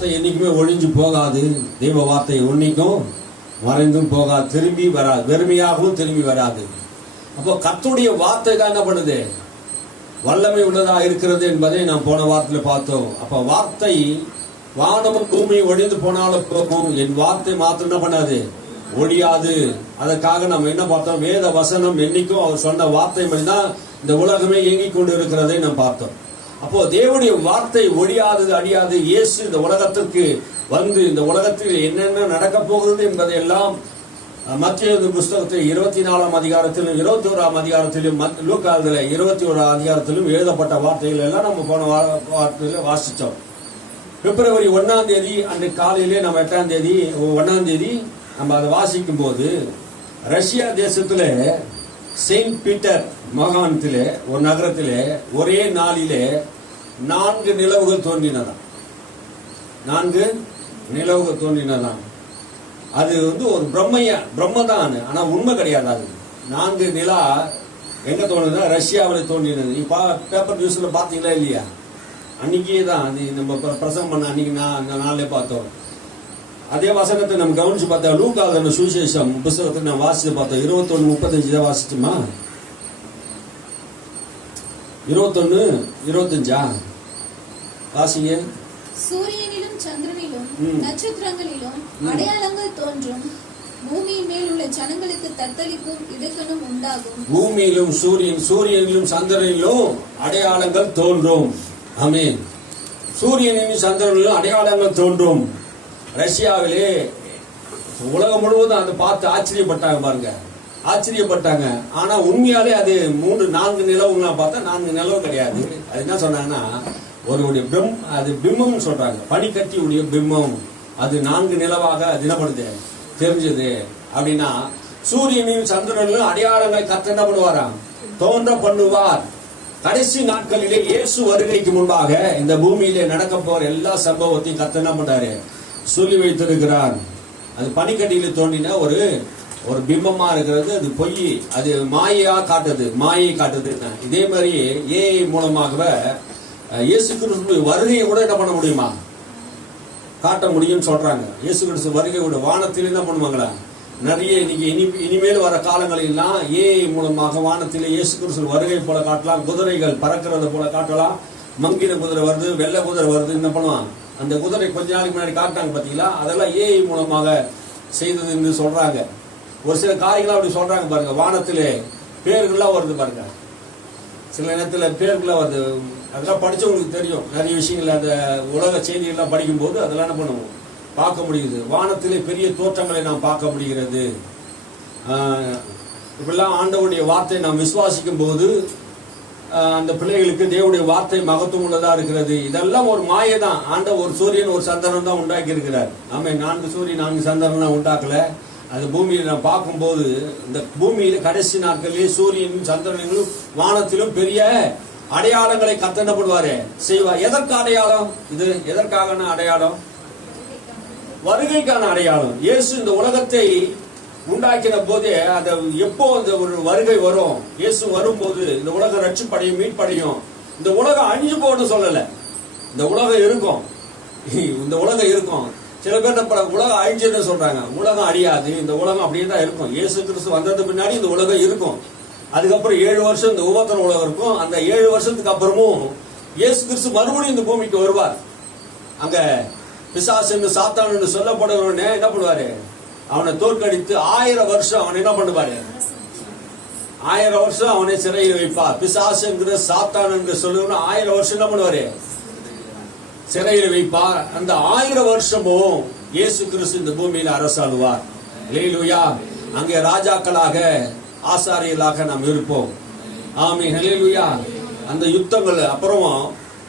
வார்த்தை என்னைக்குமே ஒழிஞ்சு போகாது. தெய்வ வார்த்தை என்னைக்கும் மறைந்தும் போகாது, திரும்பி வராது, வெறுமையாகவும் திரும்பி வராது. அப்போ கர்த்தருடைய வார்த்தை தான் என்ன பண்ணுது, வல்லமை உள்ளதா இருக்கிறது என்பதை நாம் போன வாரத்தில் பார்த்தோம். அப்ப வார்த்தை வானமும் பூமியும் ஒழிந்து போனாலும் போகும், என் வார்த்தை மாத்திரம் என்ன பண்ணாது, ஒழியாது. அதற்காக நம்ம என்ன பார்த்தோம், வேத வசனம் என்னைக்கும் அவர் சொன்ன வார்த்தை தான் இந்த உலகமே இயங்கிக் கொண்டு இருக்கிறதை நாம் பார்த்தோம். அப்போ தேவனுடைய வார்த்தை ஒழியாதது, அழியாது. இயேசு இந்த உலகத்திற்கு வந்து இந்த உலகத்தில் என்னென்ன நடக்க போகிறது என்பதை எல்லாம் மத்திய புஸ்தகத்தில் 24ஆம் அதிகாரத்திலும் 21ஆம் அதிகாரத்திலும் லூக்காவில் 21ஆம் அதிகாரத்திலும் எழுதப்பட்ட வார்த்தைகள் எல்லாம் நம்ம போன வார்த்தையில வாசித்தோம். பிப்ரவரி 1ஆம் தேதி அன்றைக்கு காலையிலே நம்ம 8ஆம் தேதி 1ஆம் தேதி நம்ம அதை வாசிக்கும் போது ரஷ்யா தேசத்துல செயின்ட் பீட்டர் மாகாணத்திலே ஒரு நகரத்திலே ஒரே நாளிலே 4 நிலவுகள் தோன்றினதாம். 4 நிலவுகள் தோன்றினதாம். அது வந்து ஒரு பிரம்மதான், ஆனா உண்மை கிடையாது. அது 4 நிலா எங்க தோணுதுன்னா ரஷ்யாவில் தோன்றினது. நீ பேப்பர் நியூஸ்ல பாத்தீங்களா இல்லையா? அன்னைக்கே தான் அது நம்ம பிரசங்கம் பண்ண அன்னைக்கு நாளே பார்த்தோம். அதே வசனத்தை நம்ம கவனிச்சு பார்த்தா லூக்காவின் சுவிசேஷம் புத்தகத்தை நான் வாசிச்சு பார்த்தோம். 21:35 தான் வாசிச்சுமா? 21:25 வாசிங்க. சூரியனிலும் சந்திரனிலும் நட்சத்திரங்களிலும் அடையாளங்கள் தோன்றும், பூமியின் மேல் உள்ள ஜனங்களுக்கு தத்தளிப்பும் இடுக்கணும் உண்டாகும். பூமியிலும் சூரியனிலும் சந்திரனிலும் அடையாளங்கள் தோன்றும். ஆமென். சூரியனிலும் சந்திரனிலும் அடையாளங்கள் தோன்றும். ரஷ்யாவிலே உலகம் முழுவதும் அதை பார்த்து ஆச்சரியப்பட்டாங்க. பாருங்க, ஆச்சரியப்பட்டாங்க. ஆனா உண்மையாலே அது 4 நிலவுலாம் பார்த்தா 4 நிலவு கிடையாது. அது என்ன சொன்னாங்கன்னா ஒரு அது பிம்பம் சொல்றாங்க, பனிக்கட்டியுடைய பிம்பம். அது 4 நிலவாக தினப்படுது தெரிஞ்சது. அப்படின்னா சூரியனின் சந்திரனிலும் அடையாளங்களை கர்த்தர் என்ன பண்ணுவாராம், தோன்ற பண்ணுவார். கடைசி நாட்களிலே இயேசு வருகைக்கு முன்பாக இந்த பூமியிலே நடக்க போற எல்லா சம்பவத்தையும் கர்த்தர் என்ன பண்றாரு, சொல்லி வைத்திருக்கிறார். அது பனிக்கட்டியில தோன்றின ஒரு பிம்பமா இருக்கிறது. அது பொய், அது மாயை காட்டுது. இதே மாதிரி ஏஐ மூலமாகவே இயேசு கிறிஸ்து வருகையை கூட என்ன பண்ண முடியுமா, காட்ட முடியும்னு சொல்றாங்க. இயேசு கிறிஸ்து வருகை கூட வானத்தில் என்ன பண்ணுவாங்களா, நிறைய இன்னைக்கு இனிமேல் வர காலங்களெல்லாம் ஏஐ மூலமாக வானத்திலே இயேசு கிறிஸ்து வருகை போல காட்டலாம், குதிரைகள் பறக்கிறது போல காட்டலாம். மங்கின குதிரை வருது, வெள்ளை குதிரை வருது, என்ன பண்ணுவான். அந்த குதிரை கொஞ்ச நாளைக்கு முன்னாடி காட்டாங்க பாத்தீங்களா, அதெல்லாம் ஏஐ மூலமாக செய்தது என்று சொல்றாங்க. ஒரு சில காரியங்களும் அப்படி சொல்றாங்க பாருங்க. வானத்திலே பேர்கள்லாம் வருது பாருங்க, சில நேரத்தில் பேர்கள்லாம் வருது. அதெல்லாம் படிச்சவங்களுக்கு தெரியும். நிறைய விஷயங்கள் அந்த உலக செய்திகள்லாம் படிக்கும் போது அதெல்லாம் என்ன பண்ணுவோம், பார்க்க முடியுது. வானத்திலே பெரிய தோற்றங்களை நாம் பார்க்க முடிகிறது. இப்பெல்லாம் ஆண்டவருடைய வார்த்தையை நாம் விசுவாசிக்கும் போது அந்த பிள்ளைகளுக்கு தேவனுடைய வார்த்தை மகத்துவம் உள்ளதா இருக்கிறது. இதெல்லாம் ஒரு மாயை தான். ஆண்டவர் ஒரு சூரியன் ஒரு சந்திரன் தான் உண்டாக்கி இருக்கிறார். ஆமே, 4 சூரியன் 4 சந்திரன் உண்டாக்கல. அது பூமியில நான் பார்க்கும்போது இந்த பூமியில கடைசி நாட்களிலே சூரியனும் சந்திரனும் வானத்திலும் பெரிய அடையாளங்களை கத்தனப்படுவாரு செய்வார். எதற்கு அடையாளம்? இது எதற்காக அடையாளம்? வருகைக்கான அடையாளம். இயேசு இந்த உலகத்தை உண்டாக்கின போதே அதை எப்போ இந்த ஒரு வருகை வரும், இயேசு வரும்போது இந்த உலகம் ரட்சிப்படையும் மீட்படையும். இந்த உலகம் அழிஞ்சு போன்னு சொல்லல, இந்த உலகம் இருக்கும். இந்த உலகம் இருக்கும். சில பேர் உலகம் அழிஞ்சுன்னு சொல்றாங்க. உலகம் அழியாது, இந்த உலகம் அப்படியே தான் இருக்கும். இயேசு கிறிஸ்து வந்ததுக்கு பின்னாடி இந்த உலகம் இருக்கும். அதுக்கப்புறம் 7 வருஷம் இந்த உபத்திர உலகம் இருக்கும். அந்த 7 வருஷத்துக்கு அப்புறமும் இயேசு கிறிஸ்து மறுபடியும் இந்த பூமிக்கு வருவார். அங்க பிசாசு சாத்தான் சொல்லப்படுறவனே என்ன பண்ணுவாரு, அவனை தோற்கடித்து 1000 வருஷம் அவனை என்ன பண்ணுவாரு, 1000 வருஷம் அவனை சிறையில் வைப்பார். பிசாசுங்கிற சாத்தான் என்று சொல்லுவன 1000 வருஷம் என்ன பண்ணுவாரு, சிறையில் வைப்பார். அந்த 1000 வருஷமும் இயேசு கிறிஸ்து இந்த பூமியில அரசாளுவார். ஹல்லேலூயா. அங்கே ராஜாக்களாக ஆசாரியர்களாக நாம் இருப்போம். ஆமென். ஹல்லேலூயா. அந்த யுத்தங்கள் அப்புறம்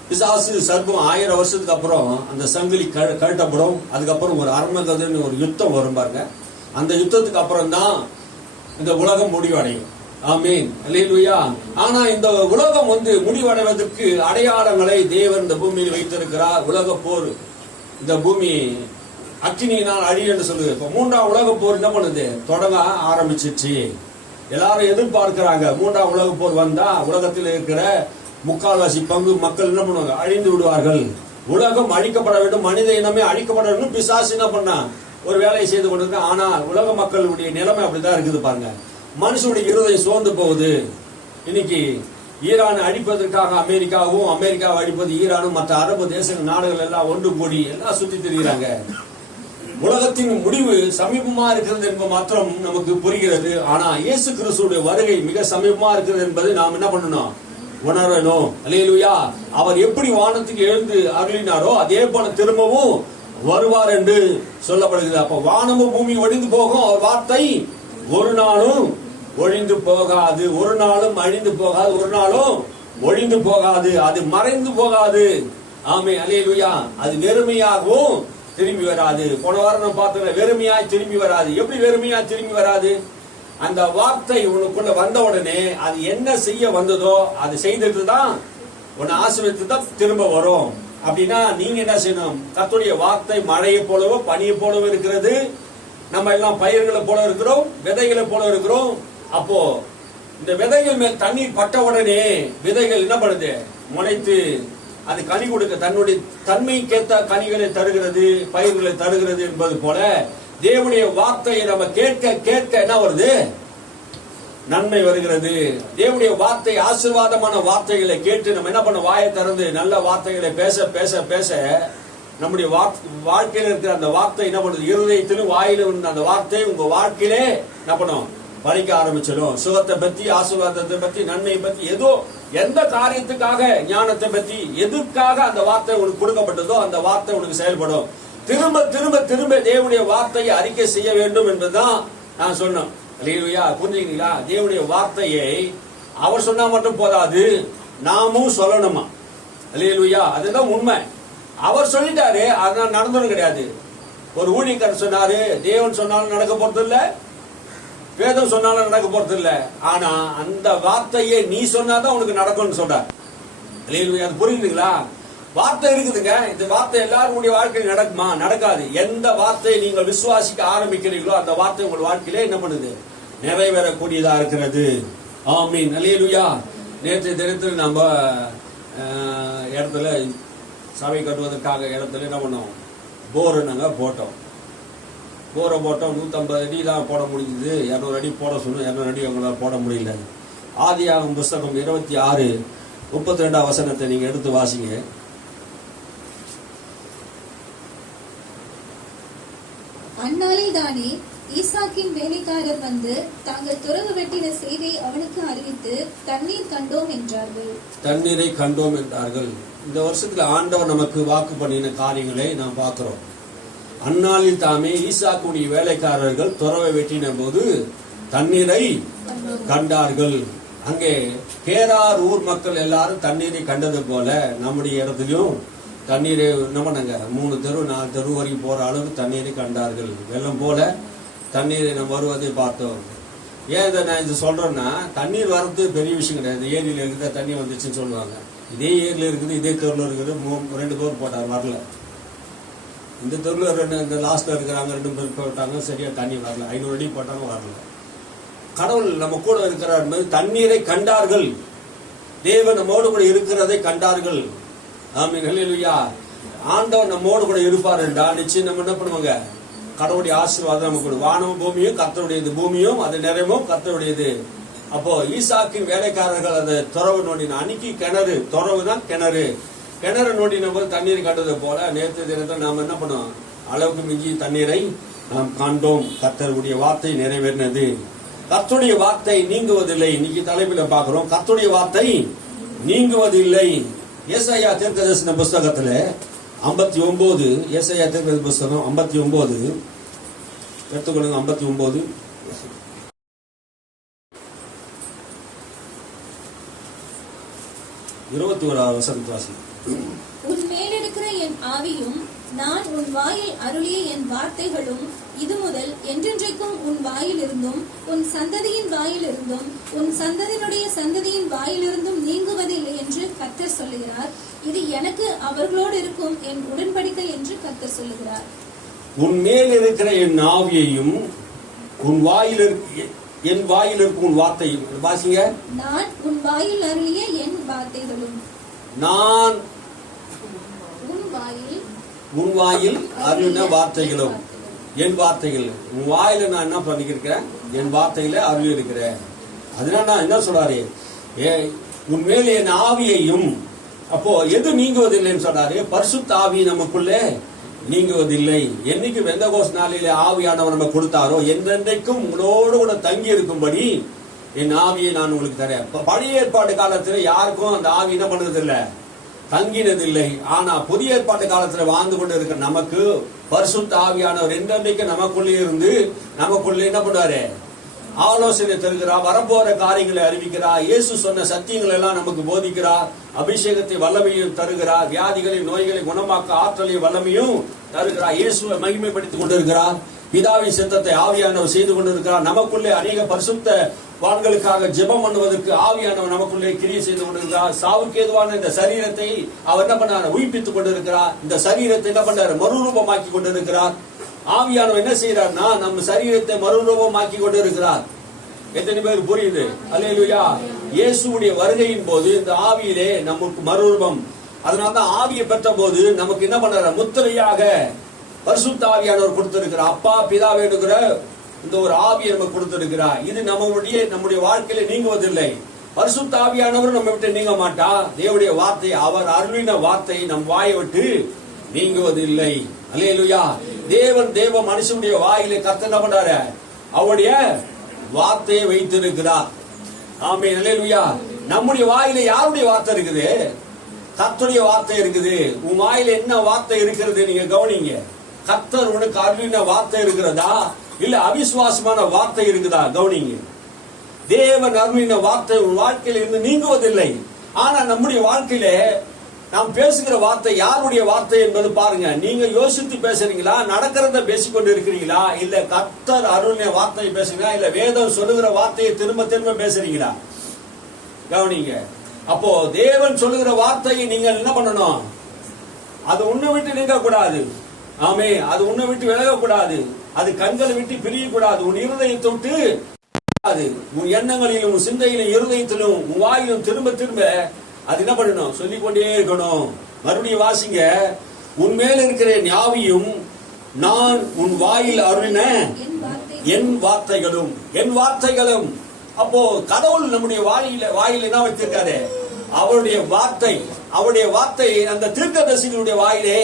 பிசாசு சர்ப்பம் 1000 வருஷத்துக்கு அப்புறம் அந்த சங்கிலி கழட்டப்படும். அதுக்கப்புறம் ஒரு அர்மகதன்னு ஒரு யுத்தம் வரும் பாருங்க. அந்த யுத்தத்துக்கு அப்புறம் தான் இந்த உலகம் முடிவடையும். ஆமென். அல்லேலூயா. ஆனா இந்த உலகம் முடிவடைவதற்கு அடையாளங்களை தேவன் இந்த பூமியில் வைத்திருக்கிறார். உலக போர், இந்த பூமி அக்கினியினால் அழியன்னு சொல்லுது. இப்ப 3ஆம் உலக போர் என்ன பண்ணுது, தொடங்க ஆரம்பிச்சிச்சு. எல்லாரும் எதிர்பார்க்கிறாங்க 3ஆம் உலக போர் வந்தா உலகத்தில் இருக்கிற 3/4 பங்கு மக்கள் என்ன பண்ணுவாங்க, அழிந்து விடுவார்கள். உலகம் அழிக்கப்பட வேண்டும், மனித இனமே அழிக்கப்பட வேண்டும். பிசாசு என்ன பண்ணான்? ஒரு வேலையை செய்து கொண்டிருக்கான். ஆனால் உலக மக்களுடைய நிலைமை அப்படிதான் இருக்குது பாருங்க. மனுஷனுடைய இருதயம் சோர்ந்து போகுது. இன்னைக்கு ஈரானை அழிப்பதற்காக அமெரிக்காவும், அமெரிக்காவை அழிப்பது ஈரானும், மற்ற அரபு தேச நாடுகள் எல்லாம் ஒன்று கூடி எல்லாம் சுத்தி திரிகிறாங்க. உலகத்தின் முடிவு சமீபமா இருக்கிறது என்பது மாத்திரம் நமக்கு புரிகிறது. ஆனா இயேசு கிறிஸ்துடைய வருகை மிக சமீபமா இருக்கிறது என்பதை நாம் என்ன பண்ணணும்? உணரணும். அல்லேலூயா. அவர் எப்படி வானத்துக்கு எழுந்து அருளினாரோ அதே போல திரும்பவும் வருவார் என்று சொல்லப்படுகிறது. அப்ப வானமும் பூமி ஒழிந்து போகும், அவர் வார்த்தை ஒரு நாளும் ஒழிந்து போகாது, ஒரு நாளும் அழிந்து போகாது, ஒரு நாளும் ஒழிந்து போகாது, அது மறைந்து போகாது. ஆமே, அல்லேலூயா. அது வெறுமையாகவும் திரும்பி வராது. போன வாரம் நான் பார்த்தேன், வெறுமையாய் திரும்பி வராது. எப்படி வெறுமையாய் திரும்பி வராது? அந்த வார்த்தை உனக்குள்ள வந்த உடனே அது என்ன செய்ய வந்ததோ அது செய்துட்டு தான் உன்னை ஆசீர்வதித்து தான் திரும்ப வரும். அப்படின்னா நீங்க என்ன செய்யணும்? கர்த்தருடைய வார்த்தை மழையை போலவோ பனியை போலவோ இருக்கிறது. நம்ம எல்லாம் பயிர்களை போல இருக்கிறோம், விதைகளை போல இருக்கிறோம். அப்போ இந்த விதைகள் மேல் தண்ணீர் பட்ட உடனே விதைகள் என்ன பண்ணுது? முளைத்து அது கனி கொடுக்க தன்னுடைய தன்மைக்கேற்ற கனிகளை தருகிறது, பயிர்களை தருகிறது என்பது போல தேவனுடைய வார்த்தையை நம்ம கேட்க கேட்க என்ன வருது? நன்மை வருகிறது. தேவனுடைய வார்த்தை ஆசீர்வாதமான வார்த்தைகளை கேட்டு நம்ம என்ன பண்ண? வாயை திறந்து நல்ல வார்த்தைகளை பேச பேச பேச நம்முடைய வாழ்க்கையில இருக்கிற அந்த வார்த்தை என்ன பண்ணுது? இருதயத்திலும் வாயிலும் அந்த வார்த்தை உங்க வாழ்க்கையிலே என்ன பண்ணும்? பறிக்க ஆரம்பிச்சிடும். சுகத்தை பத்தி, ஆசீர்வாதத்தை பத்தி, நன்மையை பத்தி, ஏதோ எந்த காரியத்துக்காக, ஞானத்தை பத்தி எதுக்காக அந்த வார்த்தை உனக்கு கொடுக்கப்பட்டதோ அந்த வார்த்தை உனக்கு செயல்படும். திரும்ப திரும்ப திரும்ப தேவனுடைய வார்த்தையை அறிக்கை செய்ய வேண்டும் என்பதுதான் நான் சொன்னேன். அல்லேலூயா. புரிஞ்சுங்களா? தேவனுடைய வார்த்தையை அவர் சொன்னா மட்டும் போதாது, நாமும் சொல்லணுமா? அல்லேலூயா. அதுதான் உண்மை. அவர் சொல்லிட்டாரு, அதனால நடந்ததும் கிடையாது. ஒரு ஊழியக்காரர் சொன்னாரு, தேவன் சொன்னாலும் நடக்க போறது இல்ல, வேதம் சொன்னாலும் நடக்க போறது இல்ல. ஆனா அந்த வார்த்தையை நீ சொன்னாதான் உனக்கு நடக்கும்னு சொல்ற. அல்லேலூயா. அது புரியுதுங்களா? வார்த்தை இருக்குதுங்க. இந்த வார்த்தை எல்லாருடைய வாழ்க்கையில் நடக்குமா? நடக்காது. எந்த வார்த்தையை நீங்கள் விசுவாசிக்க ஆரம்பிக்கிறீங்களோ அந்த வார்த்தை உங்கள் வாழ்க்கையிலே என்ன பண்ணுது? நிறைவேறக்கூடியதா இருக்கிறது. ஆமீன். அல்லேலூயா. நேற்று தினத்தில் நம்ம இடத்துல சபை கட்டுவதற்காக இடத்துல என்ன பண்ணோம்? போர் நாங்க போட்டோம். போரை போட்டோம். 150 அடி தான் போட முடிஞ்சது. 200 அடி போட சொன்னோம். 200 அடி அவங்களால போட முடியல. ஆதியாகமம் புஸ்தகம் 26:32 வசனத்தை நீங்க எடுத்து வாசிங்க. அந்நாளில் தானே ஈசாக்கின் வேலைக்காரர் வந்து தாங்கள் துறவு வெட்டின செய்தியை அவனுக்கு அறிவித்து தண்ணீர் கண்டோம் என்றார்கள். தண்ணீரை கண்டோம் என்றார்கள். இந்த வருஷத்துல ஆண்டவர் நமக்கு வாக்கு பண்ணின காரியங்களை நாம் பார்க்கிறோம். அந்நாளில் தாமே ஈசாக்குடைய வேலைக்காரர்கள் துறவை வெட்டின போது தண்ணீரை கண்டார்கள். அங்கே கேரார் ஊர் மக்கள் எல்லாரும் தண்ணீரை கண்டது போல நம்முடைய இடத்துலயும் தண்ணீரை என்ன பண்ணாங்க? 3 தெரு 4 தெரு வரைக்கும் போற அளவுக்கு தண்ணீரை கண்டார்கள். வெள்ளம் போல தண்ணீரை நம்ம வருவதை பார்த்தோம். ஏன் இதை நான் இது சொல்றேன்னா, தண்ணீர் வர்றது பெரிய விஷயம் கிடையாது. ஏரியில இருக்குதா தண்ணி வந்துச்சுன்னு சொல்லுவாங்க. இதே ஏரியில இருக்குது, இதே தெருவில் இருக்குது. 2 பேர் போட்டார், வரல. இந்த தெருவில் 2 இந்த லாஸ்ட்ல இருக்கிறாங்க, 2 பேர் போட்டாங்க, சரியா தண்ணி வரல. 500 அடி போட்டாலும் வரல. கடவுள் நம்ம கூட இருக்கிறார் என்பது தண்ணீரை கண்டார்கள். தேவன் நம்மோடு கூட இருக்கிறதை கண்டார்கள். ஆமீன். அல்லேலூயா. ஆண்டவர் நம்மோடு கூட இருப்பார் என்றால் நிச்சயம் நம்ம என்ன பண்ணுவாங்க? கடவுளுடைய ஆசீர்வாதம் நமக்கு. வானமும் பூமியும் கர்த்தருடையது, பூமியும் அது நிறைவும் கர்த்தருடையது. அப்போ ஈசாக்கின் வேலைக்காரர்கள் அந்த துறவு நோண்டின அன்னைக்கு கிணறு, துறவு தான் கிணறு. கிணறு நோண்டின போது தண்ணீர் கண்டது போல நேற்று தினத்தில் நாம் என்ன பண்ணோம்? அளவுக்கு மிஞ்சி தண்ணீரை நாம் காண்டோம். கர்த்தருடைய வார்த்தை நிறைவேறினது. கர்த்தருடைய வார்த்தை நீங்குவதில்லை. இன்னைக்கு தலைமையில பார்க்கிறோம், கர்த்தருடைய வார்த்தை நீங்குவதில்லை. ஏசாயா தீர்க்கதரிசன புஸ்தகத்துல 59, ஏசாயா தீர்க்கதரிசன புஸ்தகம் 59 எடுத்துக்கொள்ளுங்க. 59 21 வசனத்தை வாசி. உன் மேலிருக்கிற என் ஆவியும் நான் உன் வாயில் அருளிய என் வார்த்தைகளும் இது முதல் என்றென்றைக்கும் உன் வாயிலிருந்தும் உன் சந்ததியின் வாயிலிருந்தும் உன் சந்ததியினுடைய சந்ததியின் வாயிலிருந்தும் நீங்குவதில்லை என்று கர்த்தர் சொல்லுகிறார். இது எனக்கு அவர்களோடு இருக்கும் என் உடன்படிக்கை என்று கர்த்தர் சொல்லுகிறார். உன் மேல் இருக்கிற என் ஆவியையும் உன் வாயில் என் வாயில் இருக்கும் உன் வார்த்தையும் வாசிங்க. நான் உன் வாயில் அருளிய என் வார்த்தைகளும். நான் உன் வாயில் அருளின வார்த்தைகளும் என் வார்த்தைகள். உன் வாயில நான் என்ன பண்ணிக்கிறேன்? என் வார்த்தையில அருள் இருக்கிறேன். அதனால நான் என்ன சொல்றாரு? உன் மேலே என் ஆவியையும். அப்போ எது நீங்குவதில்லைன்னு சொல்றாரு? பரிசுத்த ஆவி நமக்குள்ளே நீங்குவதில்லை. என்னைக்கு பெந்தகோஸ்து நாளிலே ஆவியானவர் நம்ம கொடுத்தாரோ என்றென்றைக்கும் உங்களோடு கூட தங்கி இருக்கும்படி என் ஆவியை நான் உங்களுக்கு தரேன். பழைய ஏற்பாடு காலத்துல யாருக்கும் அந்த ஆவி என்ன பண்ணதில்லை, தங்கினதில்லை. ஆனா புதிய ஏற்பாட்டு காலத்துல வாழ்ந்து கொண்டு இருக்கிற நமக்கு பரிசுத்த ஆவியானவர் என்றென்றைக்கு நமக்குள்ளே இருந்து நமக்குள்ளே என்ன பண்ணுவாரு? ஆலோசனை தருகிறார், வரப்போற காரியங்களை அறிவிக்கிறார், இயேசு சொன்ன சத்தியங்கள் எல்லாம் நமக்கு போதிக்கிறார், அபிஷேகத்தை வல்லமையும் தருகிறார், வியாதிகளை நோய்களை குணமாக்க ஆற்றலையும் வல்லமையும் தருகிறார், இயேசுவை மகிமைப்படுத்திக் கொண்டிருக்கிறார், பிதாவின் சித்தத்தை ஆவியானவர் செய்து கொண்டிருக்கிறார். நமக்குள்ளே அநேக பரிசுத்த வான்களுக்காக ஜெபம் பண்ணுவதற்கு ஆவியானவர் நமக்குள்ளே கிரியை செய்து கொண்டிருக்கிறார். சாவுக்கு ஏதுவான இந்த சரீரத்தை அவர் என்ன பண்ணார்? உயிர்ப்பித்துக் கொண்டிருக்கிறார். இந்த சரீரத்தை என்ன பண்றாரு? மறுரூபமாக்கி கொண்டிருக்கிறார். ஆவியானவர் என்ன செய்யறார்னா நம்ம சரீரத்தை மறுரூபமாக்கி கொண்டிருக்கிறார். எத்தனை பேர் புரியுது? அல்லேலூயா. இயேசுடைய வருகையின் போது இந்த ஆவியிலே நமக்கு மறுரூபம். அதனால்தான் ஆவியை பெற்ற போது நமக்கு என்ன பண்றாரு? முத்திரையாக பரிசுத்த ஆவியானவர் கொடுத்திருக்கிறார். அப்பா பிதா வேணுங்கிற இந்த ஒரு ஆவியை நமக்கு கொடுத்திருக்கிறார். இது நம்முடைய வாழ்க்கையில நீங்குவதில்லை. பரிசுத்த ஆவியானவர் நம்ம விட்டு நீங்க மாட்டா. தேவனுடைய வார்த்தை, அவர் அருளின வார்த்தை நம் வாயை விட்டு நீங்குவதில்லை. அல்லேலூயா. தேவ மனுஷனுடைய வாயிலே கர்த்தர் என்ன பண்றாரு? அவருடைய வார்த்தையை வைத்திருக்கிறார். ஆமென். அல்லேலூயா. நம்முடைய வாயில யாருடைய வார்த்தை இருக்குது? கர்த்தருடைய வார்த்தை இருக்குது. உன் வாயில என்ன வார்த்தை இருக்கிறது? நீங்க கவனிங்க. கர்த்தர் உனக்கு அருளின வார்த்தை இருக்கிறதா, இல்ல அவிசுவாசமான வார்த்தை இருக்குதா? கவனிங்க. தேவன் அருளின வார்த்தை உன் வாழ்க்கையில இருந்து நீங்குவதில்லை. ஆனா நம்முடைய வாழ்க்கையில நாம் பேசுகிற வார்த்தை யாருடைய வார்த்தை என்பது பாருங்க. நீங்க யோசித்து பேசுறீங்களா? நடக்கிறத பேசிக்கொண்டு இருக்கிறீங்களா? இல்ல கர்த்தர் அருளின வார்த்தையை பேசுறீங்களா? இல்ல வேதம் சொல்லுகிற வார்த்தையை திரும்ப திரும்ப பேசுறீங்களா? கவனிங்க. அப்போ தேவன் சொல்லுகிற வார்த்தையை நீங்கள் என்ன பண்ணணும்? அது உன்னை விட்டு நீங்க கூடாது. ஆமே. அது உன்னை விட்டு விலக கூடாது. அது கண்களை விட்டு பிரிய கூடாது. உன் இருதயத்தை விட்டு உன் எண்ணங்களிலும் உன் சிந்தையிலும் இருதயத்திலும் உன் வாயிலும் திரும்ப திரும்ப அது என்ன பண்ணணும்? சொல்லிக்கொண்டே இருக்கணும். மறுபடியும் வாசிங்க. உன் மேல இருக்கிற ஞாவியும் நான் உன் வாயில் அருளின என் வார்த்தைகளும். என் வார்த்தைகளும். அப்போ கடவுள் நம்முடைய வாயில என்ன வச்சிருக்காரு? அவருடைய வார்த்தை அந்த தீர்க்கதரிசிகளுடைய வாயிலே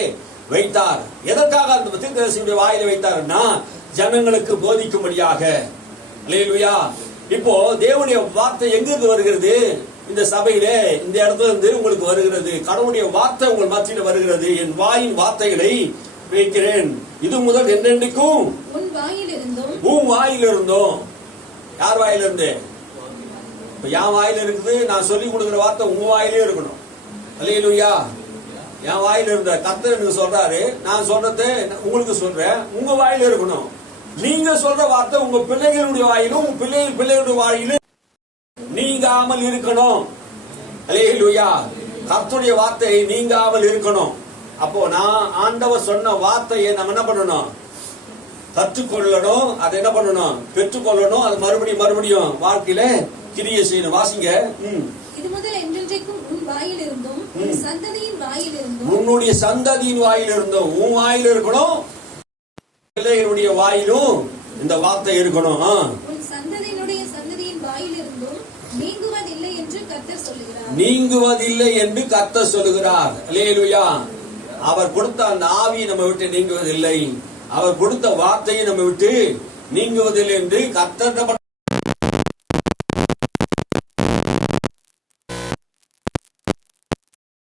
வைத்தார். எதற்காக அந்த தீர்க்கதரிசிகளுடைய வாயிலே வைத்தார்னா ஜனங்களுக்கு போதிக்கும்படியாக. அல்லேலூயா. இப்போ தேவனுடைய வார்த்தை எங்கிருந்து வருகிறது? இந்த சபையிலே இந்த இடத்துல இருந்து உங்களுக்கு வருகிறது. கடவுளுடைய வார்த்தை உங்கள் மத்தியில வருகிறது. என் வாயின் வார்த்தைகளை வைக்கிறேன். இது முதல் என்றென்றைக்கும் உன் வாயில் இருந்தோம். யார் வாயில இருந்து? இப்ப என் வாயில இருக்குது. நான் சொல்லி கொடுக்கிற வார்த்தை உங்க வாயிலே இருக்கணும். அல்லேலூயா. என் வாயில இருந்த கர்த்தர் எனக்கு சொல்றாரு, நான் சொல்றதை உங்களுக்கு சொல்றேன், உங்க வாயில இருக்கணும். நீங்க சொல்ற வார்த்தை உங்க பிள்ளைகளுடைய வாயிலும் உங்க பிள்ளைகளுடைய வாயிலும் நீங்காமல் இருக்கணும். அல்லேலூயா. கர்த்தருடைய வார்த்தை நீங்காமல் இருக்கணும். அப்போ நான் ஆண்டவர் சொன்ன வார்த்தையை நம்ம என்ன பண்ணணும்? கற்றுக்கொள்ளணும். அதை என்ன பண்ணணும்? பெற்றுக்கொள்ளணும். அது மறுபடியும் வாழ்க்கையில கிரியை செய்யணும். வாசிங்க. இது முதல் என்றென்றைக்கும் உன் வாயில் இருந்தும் உன் சந்ததியின் வாயில் இருந்தும். உன்னுடைய சந்ததியின் வாயில் இருந்தும் உன் வாயில் இருக்கணும். பிள்ளைகளுடைய வாயிலும் இந்த வார்த்தை இருக்கணும். உன் சந்ததியினுடைய சந்ததியின் வாயில் இருந்தும் நீங்குவதில்லை என்று கர்த்தர் சொல்லுகிறார். நீங்குவதில்லை என்று கர்த்தர் சொல்லுகிறார். அல்லேலூயா. அவர் கொடுத்த அந்த ஆவி நம்ம விட்டு நீங்குவதில்லை. அவர் கொடுத்த வார்த்தையை நம்ம விட்டு நீங்குவதில்லை என்று கர்த்தர்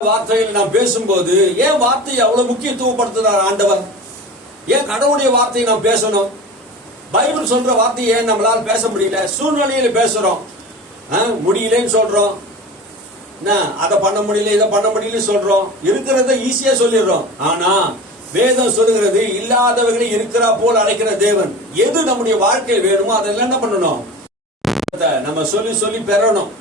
வார்த்தையில் நாம் பேசும்போது ஏன் வார்த்தையை அவ்வளவு முக்கியத்துவப்படுத்துறார் ஆண்டவர்? ஏன் கடவுளுடைய வார்த்தையை நாம் பேசணும்? பைபிள் சொல்ற வார்த்தையை ஏன் நம்மளால பேச முடியல? சூழ்நிலையில பேசுறோம். முடியலன்னு சொல்றோம். அதை பண்ண முடியல, இதை பண்ண முடியல சொல்றோம். இருக்கிறத ஈஸியா சொல்லிடுறோம். ஆனா வேதம் சொல்லுகிறது இல்லாதவர்களை இருக்கிறா போல் அழைக்கிற தேவன். எது நம்முடைய வாழ்க்கையில் வேணுமோ அதெல்லாம் என்ன பண்ணணும்? நம்ம சொல்லி சொல்லி பெறணும்.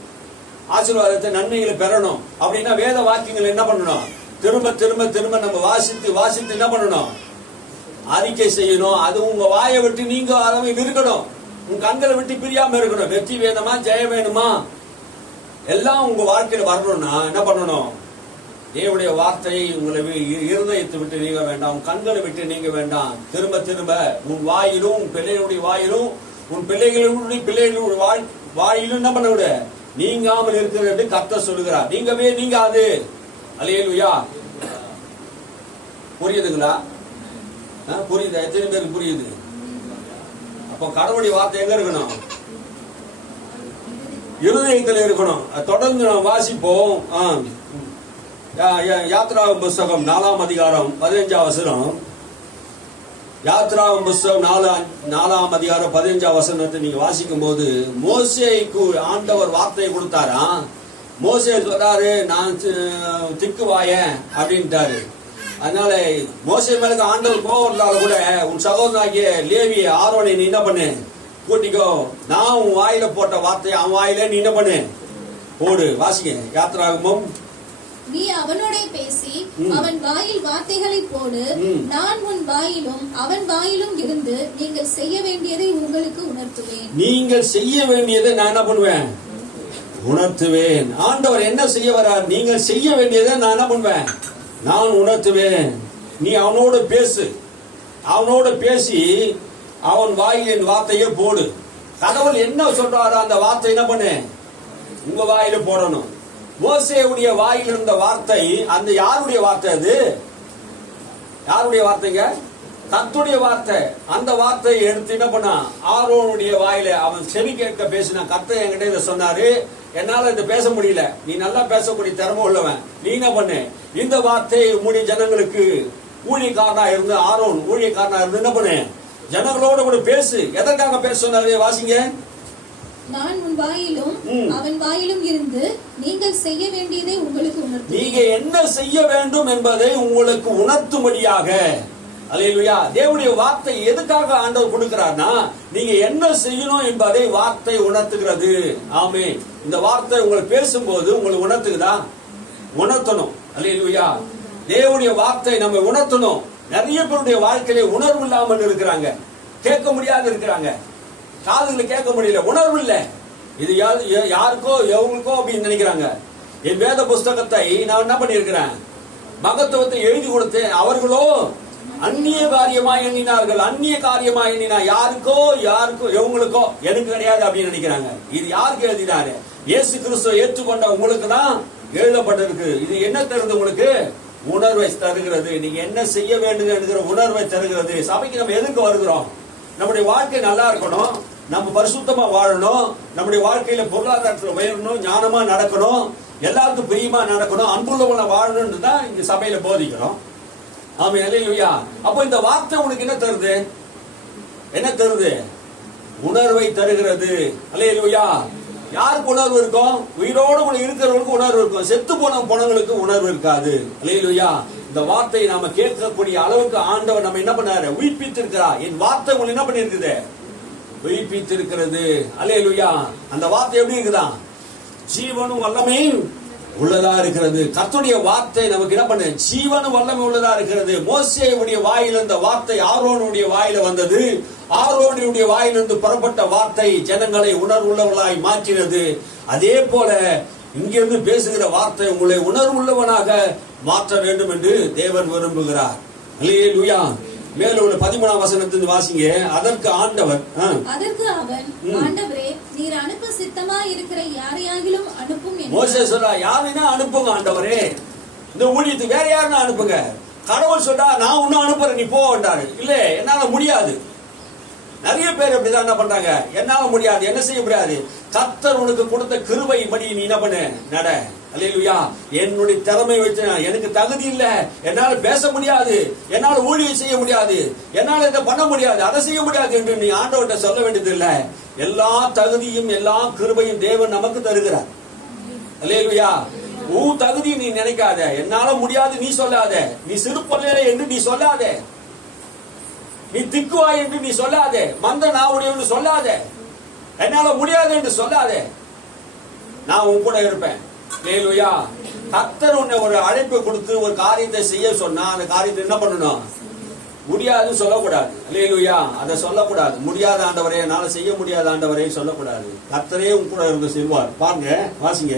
ஆசீர்வாதத்தை நன்மைகளை பெறணும். அப்படின்னா வேத வாக்கியங்கள் என்ன பண்ணணும்? திரும்ப திரும்ப திரும்ப நம்ம வாசித்து என்ன பண்ணணும்? அறிக்கை செய்யணும். அது உங்க வாயை விட்டு நீங்க அளவில் இருக்கணும். உங்க கண்களை விட்டு பிரியாம இருக்கணும். வெற்றி வேணுமா, ஜெயம் வேணுமா, எல்லாம் உங்க வாழ்க்கையில வரணும்னா என்ன பண்ணணும்? தேவனுடைய வார்த்தையை உங்களை இருதயத்தை விட்டு நீங்க வேண்டாம், கண்களை விட்டு நீங்க வேண்டாம். திரும்ப திரும்ப உன் வாயிலும் உன் பிள்ளைகளுடைய வாயிலும் உன் பிள்ளைகளுடைய வாயிலும் என்ன பண்ண விட நீங்காமல் இருக்கிறது கர்த்தர் சொல்லுகிறார். நீங்கவே நீங்காது. அல்லேலூயா. புரியுதுங்களா? புரியுதா? எத்தனை பேருக்கு புரியுது? அப்ப கடவுளுடைய வார்த்தை எங்க இருக்கணும்? இருதயத்தில் இருக்கணும். தொடர்ந்து நாம் வாசிப்போம். யாத்ராகம புஸ்தகம் 4ஆம் அதிகாரம் 15ஆம் வசனம். யாத்ராகம புஸ்தகம் 4ஆம் அதிகாரம் 15ஆம் வசனத்தை நீங்க வாசிக்கும் போது மோசேக்கு ஆண்டவர் வார்த்தையை கொடுத்தாரா. மோசே சொல்றாரு, நான் திக்குவாயன் அப்படின்ட்டாரு. அதனால மோசே மேலுக்கு ஆண்டவர் கோவத்தால கூட உன் சகோதரனாகிய லேவி ஆரோனை நீ என்ன பண்ணு, கூட்டிக்கோ. நான் உன் வாயில போட்ட வார்த்தையை அவன் வாயில நீ என்ன பண்ணு, போடு. வாசிங்க யாத்ராகமம். நீ அவனோட பேசி அவன் வாயில் வார்த்தைகளை போடு. நான் உன் வாயிலும் அவன் வாயிலும் இருந்து நீங்கள் செய்ய வேண்டியதை உங்களுக்கு உணர்த்துவேன். நீங்கள் செய்ய வேண்டியதை நான் என்ன பண்ணுவேன், உணர்த்துவேன். ஆண்டவர் என்ன செய்ய வரார்? நீங்கள் செய்ய வேண்டியதை நான் என்ன பண்ணுவேன், நான் உணர்த்துவேன். நீ அவனோடு பேசு. அவனோடு பேசி அவன் வாயிலின் வார்த்தையை போடு. கடவுள் என்ன சொல்றாரோ அந்த வார்த்தை என்ன பண்ணு, உங்க வாயில போடணும். மோசேவுடைய வாயில் இருந்த வார்த்தை அந்த யாருடைய வார்த்தை? அது யாருடைய வார்த்தைங்க? கர்த்தருடைய வார்த்தை. அந்த வார்த்தையை எடுத்து என்ன பண்ணா, ஆரோனுடைய வாயில அவன் செவி கேட்க பேசினா. கர்த்தர் என்கிட்ட இதை சொன்னாரு, என்னால இதை பேச முடியல, நீ நல்லா பேசக்கூடிய திறமை உள்ளவன், நீ என்ன பண்ணு, இந்த வார்த்தையை உம்முடைய ஜனங்களுக்கு ஊழியக்காரனா இருந்து, ஆரோன் ஊழியக்காரனா இருந்து என்ன பண்ணு, ஜனங்களோட கூட பேசு. எதற்காக பேச சொன்னாரு? வாசிங்க. நான் உன் வாயிலும் அவன் வாயிலும் இருந்து நீங்கள் செய்ய வேண்டியதை உங்களுக்கு உணர்த்துவேன். நீங்க என்ன செய்ய வேண்டும் என்பதை உங்களுக்கு உணர்த்தும்படியாக. அல்லேலூயா. தேவனுடைய வார்த்தை எதுக்காக ஆண்டவர் கொடுக்கிறார்னா, நீங்க என்ன செய்யணும் என்பதை வார்த்தை உணர்த்துகிறது. ஆமே. இந்த வார்த்தை உங்களுக்கு பேசும்போது உங்களுக்கு உணர்த்துக்குதா? உணர்த்தணும். அல்லேலூயா. தேவனுடைய வார்த்தை நம்ம உணர்த்தணும். நிறைய பேருடைய வாழ்க்கையில உணர்வு இல்லாமல் இருக்கிறாங்க, கேட்க முடியாது இருக்கிறாங்க, காதுகளை கேட்க முடியல, உணர்வு இல்லை. இது யாருக்கோ எவங்களுக்கோ அப்படின்னு நினைக்கிறாங்க. என் வேத புஸ்தகத்தை நான் என்ன பண்ணியிருக்கிறேன், மகத்துவத்தை எழுதி கொடுத்தேன். அவர்களோ அந்நிய காரியமா எண்ணினார்கள். அந்நிய காரியமா எண்ணினா யாருக்கோ எவங்களுக்கோ, எனக்கு கிடையாது அப்படின்னு நினைக்கிறாங்க. இது யாருக்கு எழுதினாரு? இயேசு கிறிஸ்துவை ஏற்றுக்கொண்ட உங்களுக்கு தான் எழுதப்பட்டிருக்கு. இது என்ன தருது? உங்களுக்கு உணர்வை தருகிறது. நீங்க என்ன செய்ய வேண்டும் என்கிற உணர்வை தருகிறது. சபைக்கு நம்ம எதுக்கு வருகிறோம்? நம்முடைய வாழ்க்கை நல்லா இருக்கணும், நம்ம பரிசுத்தமா வாழணும், நம்முடைய வாழ்க்கையில பொருளாதாரத்தில் உயரணும், ஞானமா நடக்கணும், எல்லாருக்கும் பிரியமா நடக்கணும், அன்புள்ளவனை வாழணும்னு தான் இந்த சபையில போதிக்கிறோம். ஆமா. அல்லேலூயா. அப்போ இந்த வார்த்தை உனக்கு என்ன தருது? என்ன தருது? உணர்வை தருகிறது. அல்லேலூயா. யாருக்கு உணர்வு இருக்கும்? உயிரோடு கூட இருக்கிறவங்களுக்கு உணர்வு இருக்கும். செத்து போன பணங்களுக்கு உணர்வு இருக்காது. அல்லேலூயா. இந்த வார்த்தையை நாம கேட்கக்கூடிய அளவுக்கு ஆண்டவர் நம்ம என்ன பண்ணாரு, உயிர்ப்பித்திருக்கிறார். என் வார்த்தை உங்களுக்கு என்ன பண்ணிருக்குது, உயிர்ப்பித்திருக்கிறது. அல்லேலூயா. அந்த வார்த்தை எப்படி இருக்குதா? ஜீவனும் வல்லமையும் உள்ளதா இருக்கிறது. கர்த்தருடைய வார்த்தை நமக்கு என்ன பண்ண, ஜீவனும் வல்லமை உள்ளதா இருக்கிறது. மோசேயுடைய வாயில இந்த வார்த்தை ஆரோனுடைய வாயில வந்தது. ஆரோனுடைய வாயிலிருந்து புறப்பட்ட வார்த்தை ஜனங்களை உணர்வுள்ளவர்களாய் மாற்றினது. அதே போல இங்கிருந்து பேசுகிற வார்த்தை உங்களை உணர்வுள்ளவனாக மாற்ற வேண்டும் என்று தேவன் விரும்புகிறார். அல்லேலூயா. மேலும் உள்ள 13ஆம் வசனத்திலிருந்து வாசிங்க. அதற்கு ஆண்டவர், அதற்கு அவன், ஆண்டவரே, நீர் அனுப்ப சித்தமாய் இருக்கிற யாரையாகிலும் அனுப்பும். மோசே சொல்றா, யாரைனா அனுப்புங்க ஆண்டவரே, இந்த ஊழியத்துக்கு வேற யாருன்னா அனுப்புங்க. கடவுள் சொல்றா, நான் ஒன்னும் அனுப்புறேன், நீ போன்றாரு. இல்ல, என்னால முடியாது. நிறைய பேர் அப்படிதான் என்ன பண்றாங்க, என்னால முடியாது, என்ன செய்ய முடியாது. கர்த்தர் உனக்கு கொடுத்த கிருபை படி நீ என்ன பண்ணு, நட. அல்லேலூயா. என்னுடைய திறமை வச்சு எனக்கு தகுதி இல்ல, என்னால பேச முடியாது, என்னால ஊழியம் செய்ய முடியாது, என்னால இதை பண்ண முடியாது, அதை செய்ய முடியாது என்று நீ ஆண்டவர்கிட்ட சொல்ல வேண்டியது இல்ல. எல்லா தகுதியும் எல்லா கிருபையும் தேவன் நமக்கு தருகிறார். அல்லேலூயா. உன் தகுதியை நீ நினைக்காத, என்னால முடியாது நீ சொல்லாத, நீ சிறுபொல்ல என்று நீ சொல்லாத, நீ திக்குவாய் என்று நீ சொல்லாத, மந்த நாவுடைய என்று சொல்லாத, என்னால முடியாது என்று சொல்லாத. நான் உன் கூட இருப்பேன். அல்லேலூயா. கர்த்தர் உன்னை ஒரு அழைப்பு கொடுத்து ஒரு காரியத்தை செய்ய சொன்னா அந்த காரியத்தை என்ன பண்ணணும், முடியாதுன்னு சொல்லக்கூடாது. அல்லேலூயா. அதை சொல்லக்கூடாது. முடியாத ஆண்டவரே, என்னால செய்ய முடியாத ஆண்டவரே சொல்லக்கூடாது. கர்த்தரே உன் கூட இருந்து செய்வார். பாருங்க, வாசிங்க.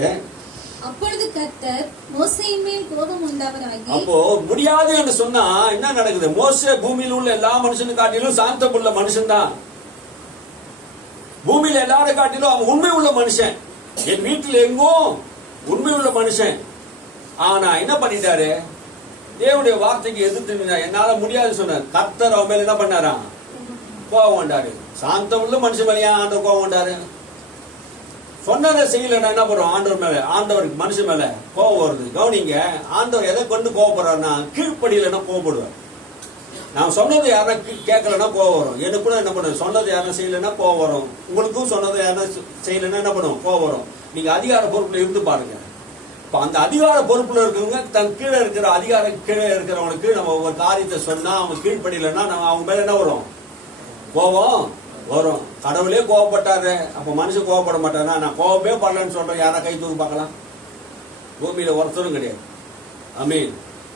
அப்பொழுது கர்த்தர் மோசேயின் மேல் கோபம் உண்டவராகி, அப்போ முடியாது என்று சொன்னா என்ன நடக்குது? மோசே பூமியில் உள்ள எல்லா மனுஷனும் காட்டிலும் சாந்தமுள்ள மனுஷன் தான். பூமியில எல்லாரும் காட்டிலும் அவன் உண்மை உள்ள மனுஷன். என் வீட்டில் எங்கும் உண்மை உள்ள மனுஷன். ஆனா என்ன பண்ணிட்டாரு? தேவனுடைய வார்த்தைக்கு எதிர்த்து என்னால முடியாது சொன்னார். கர்த்தர் அவன் மேல என்ன பண்ணாராம்? கோபம் கொண்டாரு. சாந்தம் உள்ள மனுஷன் மேலேயா ஆண்டவர் கோபம் கொண்டாரு? சொன்னதை செய்யலன்னா என்ன பண்ணுவோம்? ஆண்டவர் மேல, ஆண்டவருக்கு மனுஷன் மேல கோபம் வருது. கவனிங்க, ஆண்டவர் எதை கொண்டு கோபப்படுறாருன்னா கீழ்ப்படியிலன்னா கோபப்படுவார். நான் சொன்னது யாரா கேட்கலன்னா கோபம் வரும். எனக்கு கூட என்ன பண்ணும்? சொன்னது யாரும் செய்யலன்னா கோபம் வரும். உங்களுக்கும் சொன்னது யாரும் செய்யலன்னா என்ன பண்ணும்? கோபம் வரும். நீங்க அதிகார பொறுப்புல இருந்து பாருங்க. இப்ப அந்த அதிகார பொறுப்புல இருக்கிறவங்க தன் கீழே இருக்கிற கீழே இருக்கிறவங்களுக்கு நம்ம ஒரு காரியத்தை சொன்னா அவங்க கீழ்ப்படியிலன்னா நம்ம அவங்க மேல என்ன வரும்? கோபம் வரும். கடவுளே கோபப்பட்டாரு, அப்ப மனுஷன் கோபப்பட மாட்டாரா? நான் கோபமே பண்ணலன்னு சொல்றேன். யாரா கை தூக்கி பார்க்கலாம்? பூமியில ஒருத்தரும் கிடையாது. ஆமீன்.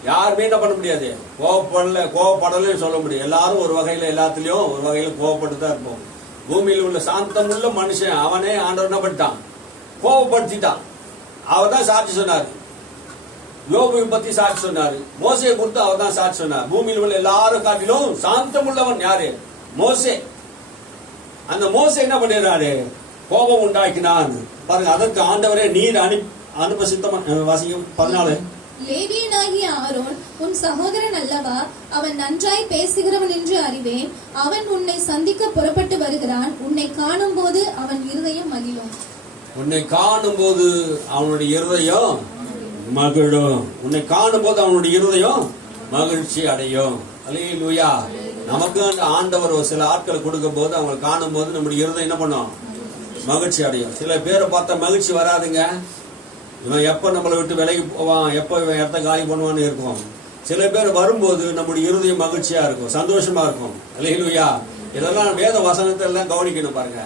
யாருமே என்ன பண்ண முடியாது? கோபப்படலன்னு சொல்ல முடியும். எல்லாரும் ஒரு வகையில, எல்லாத்துலயும் ஒரு வகையில கோபப்பட்டு தான் இருப்போம். பூமியில் உள்ள சாந்தம் உள்ள மனுஷன் அவனே ஆண்டவர் என்ன பண்ணிட்டான்? கோபப்படுத்திட்டான். அவர் தான் சாட்சி சொன்னாரு. யோபுவை பத்தி சாட்சி சொன்னாரு. மோசையை குறித்து அவர் தான் சாட்சி சொன்னார். பூமியில் உள்ள எல்லாரும் காட்டிலும் சாந்தம் உள்ளவன் யாரு? மோசே. அந்த மோசே என்ன பண்ணிடுறாரு? கோபம் உண்டாக்கினான். பாருங்க, அதற்கு ஆண்டவரே நீர் அனுப்ப சித்தம். வாசிக்கும் 14. லேவியனாகிய ஆரோன் உன் சகோதரன் அல்லவா? அவன் நன்றாய் பேசுகிறவன் என்று அறிவேன். அவன் உன்னை சந்திக்க புறப்பட்டு வருகிறான். உன்னை காணும் போது அவன் இருதயம் மகிழும். உன்னை காணும் போது அவனுடைய இருதயம் மகிழும். உன்னை காணும் போது அவனுடைய இருதயம் மகிழ்ச்சி அடையும். அல்லேலூயா. நமக்கு அந்த ஆண்டவர் ஒரு சில ஆட்களை கொடுக்கும் போது அவங்க காணும் போது நம்முடைய இருதயம் என்ன பண்ணும்? மகிழ்ச்சி அடையும். சில பேரை பார்த்தா மகிழ்ச்சி வராதுங்க. இவன் எப்ப நம்மளை விட்டு விலகி போவான், எப்ப இவன் இடத்த காலி பண்ணுவான்னு இருக்கும். சில பேர் வரும்போது நம்முடைய இருதயம் மகிழ்ச்சியா இருக்கும், சந்தோஷமா இருக்கும். அல்லேலூயா. இதெல்லாம் வேத வசனத்தை எல்லாம் கவனிக்கணும் பாருங்க.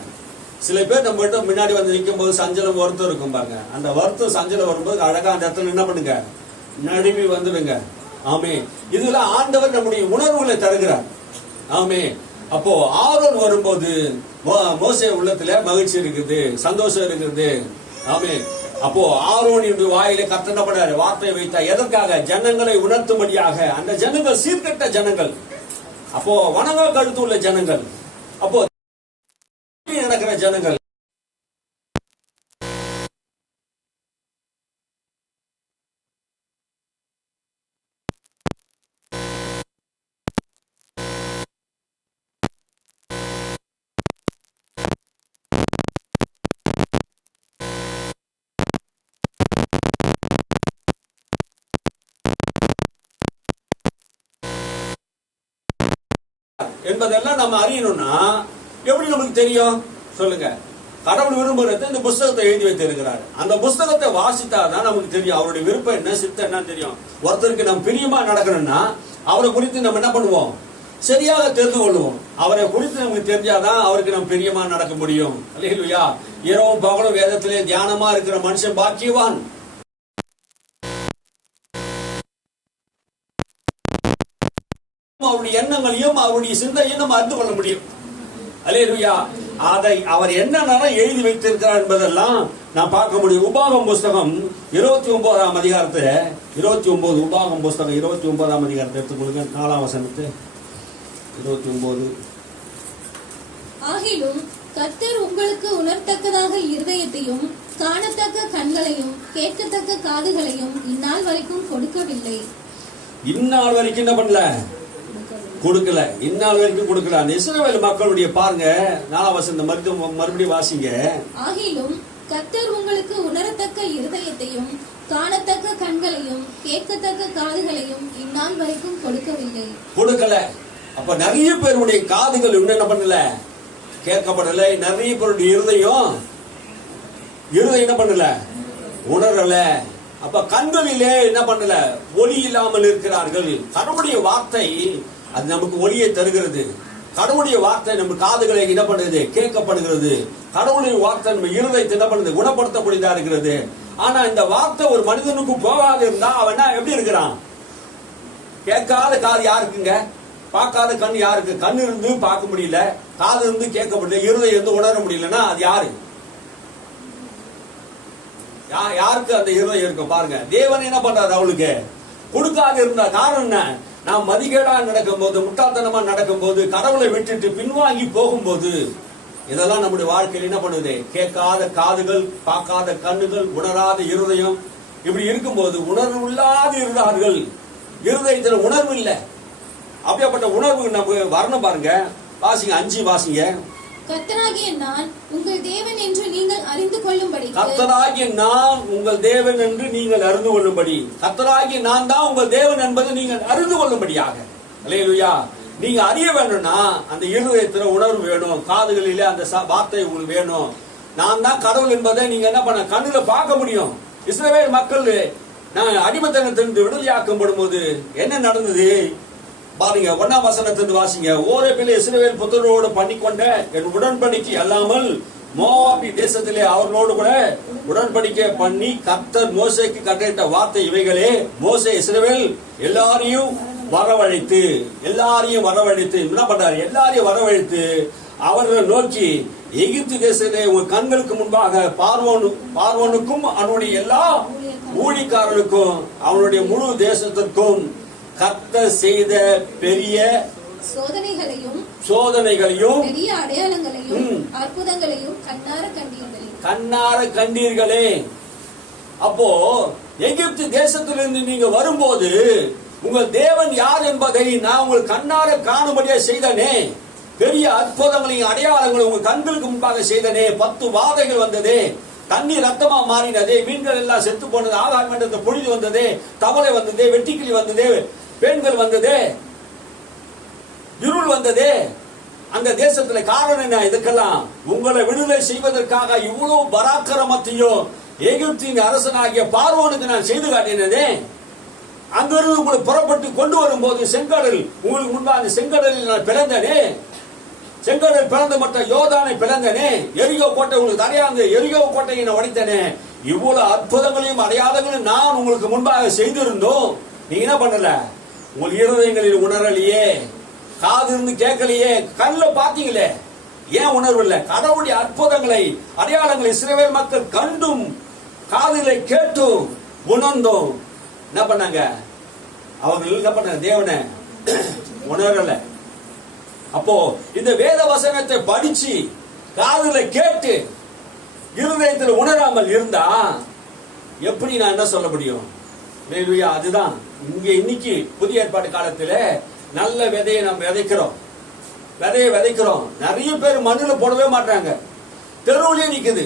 சில பேர் நம்ம கிட்ட முன்னாடி வந்து நிற்கும் போது சஞ்சலம் வருத்தம் இருக்கும் பாருங்க. அந்த வருத்தம் சஞ்சலம் வரும்போது அழகா அந்த இடத்துல என்ன பண்ணுங்க? நடுவி வந்துடுங்க. ஆமே. இதெல்லாம் ஆண்டவர் நம்முடைய உணர்வுகளை தருகிறார். ஆமே. அப்போ ஆரோன் வரும்போது மோசே உள்ளத்துல மகிழ்ச்சி இருக்குது, சந்தோஷம் இருக்குது. ஆமே. அப்போ ஆரோனின் வாயிலே கர்த்தர் என்ன பண்ணாரு? வார்த்தையை வைத்தார். எதற்காக? ஜனங்களை உணர்த்தும்படியாக. அந்த ஜனங்கள் சீர்கெட்ட ஜனங்கள். அப்போ வணங்க கழுத்து உள்ள ஜனங்கள். அப்போ நடக்கிற ஜனங்கள். என்பதெல்லாம் நம்ம அறியணும்னா எப்படி நமக்கு தெரியும்? சொல்லுங்க. கடவுள் விரும்புறது இந்த புஸ்தகத்தை எழுதி வைத்திருக்கிறார். அந்த புஸ்தகத்தை வாசித்தாதான் நமக்கு தெரியும் அவருடைய விருப்பம் என்ன, சித்தம் என்ன தெரியும். ஒருத்தருக்கு நம்ம பிரியமா நடக்கணும்னா அவரை குறித்து நம்ம என்ன பண்ணுவோம்? சரியாக தெரிந்து கொள்வோம். அவரை குறித்து நமக்கு தெரிஞ்சாதான் அவருக்கு நம்ம பிரியமா நடக்க முடியும். அல்லேலூயா. இரவும் பகலும் வேதத்திலே தியானமா இருக்கிற மனுஷன் பாக்கியவான். அவருடைய எண்ணங்களையும் அவருடைய சிந்தையும் நம்ம அறிந்து கொள்ள முடியும். அல்லேலூயா. அதை அவர் என்னென்ன எழுதி வைத்திருக்கிறார் என்பதெல்லாம் நான் பார்க்க முடியும். உபாகம் புஸ்தகம் 29ஆம் அதிகாரத்தை 29 உபாகம் புஸ்தகம் 29ஆம் அதிகாரத்தை எடுத்துக்கொள்ளுங்க. 4ஆம் வசனத்தை 29. ஆகிலும் கர்த்தர் உங்களுக்கு உணர்த்தக்கதாக இருதயத்தையும் காணத்தக்க கண்களையும் கேட்கத்தக்க காதுகளையும் இந்நாள் வரைக்கும் கொடுக்கவில்லை. இந்நாள் வரைக்கும் என்ன பண்ணல? கொடுக்கல. இந்நாள் வரைக்கும் கொடுக்கல. அந்த இஸ்ரவேல் மக்களுடைய பாருங்க 4ஆம் வசனம் மறுபடியும் வாசிங்க. ஆகிலும் கர்த்தர் உங்களுக்கு உணரத்தக்க இருதயத்தையும் காணத்தக்க கண்களையும் கேட்கத்தக்க காதுகளையும் இந்நாள் வரைக்கும் கொடுக்கவில்லை. கொடுக்கல. அப்ப நிறைய பேருடைய காதுகள் இன்னும் என்ன பண்ணல? கேட்கப்படல. நிறைய பேருடைய இருதயம் என்ன பண்ணல? உணரல. அப்ப கண்களிலே என்ன பண்ணல? ஒளி இல்லாமல் இருக்கிறார்கள். கடவுளுடைய வார்த்தை அது நமக்கு ஒளியை தருகிறது. கடவுளுடைய வார்த்தை நம்ம காதுகளை என்ன பண்ணுது? கேட்கப்படுகிறது. கடவுளுடைய வார்த்தை நம்ம இருதயத்தை என்ன பண்ணுது? குணப்படுத்தக்கூடியதா இருக்கிறது. ஆனா இந்த வார்த்தை ஒரு மனிதனுக்கு போகாது இருந்தா அவன் எப்படி இருக்கிறான்? கேட்காத காது யாருக்குங்க? பார்க்காத கண் யாருக்கு? கண் இருந்து பார்க்க முடியல, காது இருந்து கேட்க முடியல, இருதயம் இருந்து உணர முடியலன்னா அது யாரு? யாருக்கு அந்த இருதயம் இருக்கும் பாருங்க. தேவன் என்ன பண்றாரு அவளுக்கு கொடுக்காது இருந்த காரணம் என்ன? நாம் மதிகேடா நடக்கும் போது, முட்டாள்தனமா நடக்கும் போது, கடவுளை விட்டுட்டு பின்வாங்கி போகும்போது, இதெல்லாம் நம்முடைய வாழ்க்கையில் என்ன பண்ணுது? கேட்காத காதுகள், பார்க்காத கண்ணுகள், உணராத இருதயம், இப்படி இருக்கும்போது உணர்வு இல்லாது இருந்தார்கள். இருதயத்துல உணர்வு இல்லை. அப்படியாப்பட்ட உணர்வு நம்ம வரணும் பாருங்க. வாசிங்க 5 வாசிங்க. கர்த்தராகிய நான் உங்கள் தேவன் என்று நீங்கள் அறிந்து கொள்ளும்படி. கர்த்தராகிய நான் உங்கள் தேவன் என்று நீங்கள் அறிந்து கொள்ளும்படி. கர்த்தராகிய நான் தான் உங்கள் தேவன் என்பதை நீங்கள் அறிந்து கொள்ளும்படியாக. அல்லேலூயா. நீங்க அறிய வேணும்னா அந்த இருதயத்துல உணர்வு வேணும், காதுகளிலே அந்த வார்த்தை உங்களுக்கு வேணும். நான் தான் கடவுள் என்பதை நீங்க என்ன பண்ண கண்ணுல பார்க்க முடியும். இஸ்ரவேல் மக்கள் நான் அடிமைத்தனத்திலிருந்து விடுதலையாக்கப்படும் போது என்ன நடந்தது பாருங்க. 1ஆம் வசனத்திலிருந்து வாசிங்க. ஓரேபிலே இஸ்ரவேல் புத்திரரோடு பண்ணிக்கொண்ட என் உடன்படிக்கை அல்லாமல் மோவாபி தேசத்திலே அவர்களோடு கூட உடன்படிக்கை பண்ணி கர்த்தர் மோசேக்கு கட்டளையிட்ட வார்த்தை இவைகளே. மோசே இஸ்ரவேல் எல்லாரையும் வரவழைத்து என்ன பண்றாரு? எல்லாரையும் வரவழைத்து அவர்களை நோக்கி, எகிப்து தேசத்திலே உங்கள் கண்களுக்கு முன்பாக பார்வோனுக்கும் அவனுடைய எல்லா ஊழியக்காரர்களுக்கும் அவனுடைய முழு தேசத்திற்கும் கர்த்தர் செய்த பெரிய சோதனைகளையும் பெரிய அடையாளங்களையும் அற்புதங்களையும் கண்ணார கண்டீர்களே. அப்போ எகிப்து தேசத்திலிருந்து நீங்க வரும்போது உங்கள் தேவன் யார் என்பதை நான் உங்கள் கண்ணார காணும்படியா செய்தனே. பெரிய அற்புதங்களையும் அடையாளங்களும் உங்க கண்களுக்கு முன்பாக செய்தனே. 10 வாதைகள் வந்ததே, தண்ணீர் ரத்தமா மாறினதே, மீன்கள் எல்லாம் செத்து போனது, ஆகாய மண்டலத்தை பொழிவு வந்ததே, தவளை வந்ததே, வெட்டிக்கிளி வந்ததே, பெண்கள் வந்ததே, இருள் வந்ததே அந்த தேசத்துல. காரணம் என்ன? இதுக்கெல்லாம் உங்களை விடுதலை செய்வதற்காக இவ்வளவு பராக்கிரமத்தையும் எகிப்தின் அரசனாகிய பார்வோனுக்கு நான் செய்து காட்டினதே. அங்கிருந்து உங்களை புறப்பட்டு கொண்டு வரும்போது செங்கடல் உங்களுக்கு முன்பாக செங்கடலில் நான் பிளந்தனே. செங்கடல் பிளந்து மட்டும் யோதானை பிளந்தனே. எரிகோ கோட்டை உங்களுக்கு தரையாந்து எரிகோ கோட்டையை நான் உடைத்தனே. இவ்வளவு அற்புதங்களையும் அடையாளங்களையும் நான் உங்களுக்கு முன்பாக செய்திருந்தோம். நீங்க என்ன பண்ணல? உங்கள் இருதயங்களில் உணரலையே, காது இருந்து கேட்கலையே, கண்ணுல பாத்தீங்களே, ஏன் உணர்வு இல்லை? கடவுளுடைய அற்புதங்களை அடையாளங்களை இஸ்ரவேல் மக்கள் கண்டும் காதுகளை கேட்டும் உணர்ந்தோம். என்ன பண்ணாங்க? அவர்கள் என்ன பண்ணாங்க? தேவனை உணரல. அப்போ இந்த வேத வசனத்தை படிச்சு காதுல கேட்டு இருதயத்தில் உணராமல் இருந்தா எப்படி நான் என்ன சொல்ல முடியும்? அதுதான் இங்க இன்னைக்கு புதிய ஏற்பாடு காலத்துல நல்ல விதையை நம்ம விதைக்கிறோம். நிறைய பேர் மண்ணுல போடவே மாட்டாங்க, தெருவுலயே நிக்குது.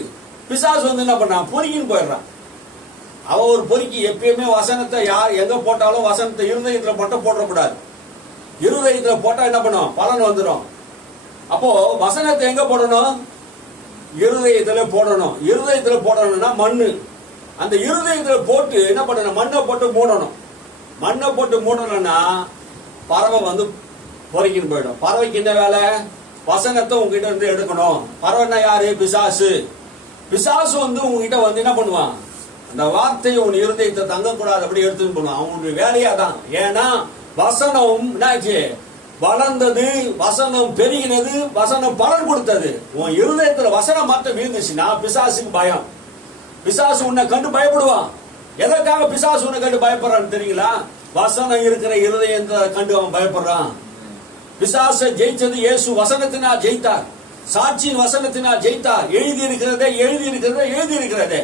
பிசாசு வந்து என்ன பண்ணான்? பொறுக்கின்னு போயிடுறான். அவ ஒரு பொறுக்கி. எப்பயுமே வசனத்தை யார் எங்க போட்டாலும் வசனத்தை இருதயத்துல மட்டும் போடக்கூடாது. இருதயத்துல போட்டா என்ன பண்ணும்? பலன் வந்துடும். அப்போ வசனத்தை எங்க போடணும்? இருதயத்துல போடணும். இருதயத்துல போடணும்னா மண்ணு. அந்த இருதயத்துல போட்டு என்ன பண்ணணும்? மண்ணை போட்டு மூடணும். மண்ணை போட்டு மூடணும்னா பறவை வந்து பொறுக்கின்னு போயிடும். பறவைக்கு என்ன வேலை? வசனத்தை உங்ககிட்ட இருந்து எடுக்கணும். பறவைன்னா யாரு? பிசாசு. பிசாசு வந்து உங்ககிட்ட வந்து என்ன பண்ணுவான்? அந்த வார்த்தையை உன் இருதயத்தை தங்கக்கூடாது அப்படி எடுத்துன்னு போடுவான். அவனுடைய வேலையா தான். ஏன்னா வசனம் என்னாச்சு? வளர்ந்தது, வசனம் பெருகினது, வசனம் பலன் கொடுத்தது. உன் இருதயத்துல வசனம் மட்டும் வீழ்ந்துச்சுன்னா பிசாசுக்கு பயம். பிசாசு உன்னை கண்டு பயப்படுவான். எதற்காக பிசாசு உன்னை கண்டு பயப்படுறான்னு தெரியுங்களா? வசனம் இருக்கிற இருதயத்தை கண்டு அவன் பயப்படுறான். பிசாசை ஜெயிச்சது இயேசு வசனத்தினால் ஜெயித்தார். சாட்சியின் வசனத்தினால் ஜெயித்தார். எழுதி இருக்கிறதே.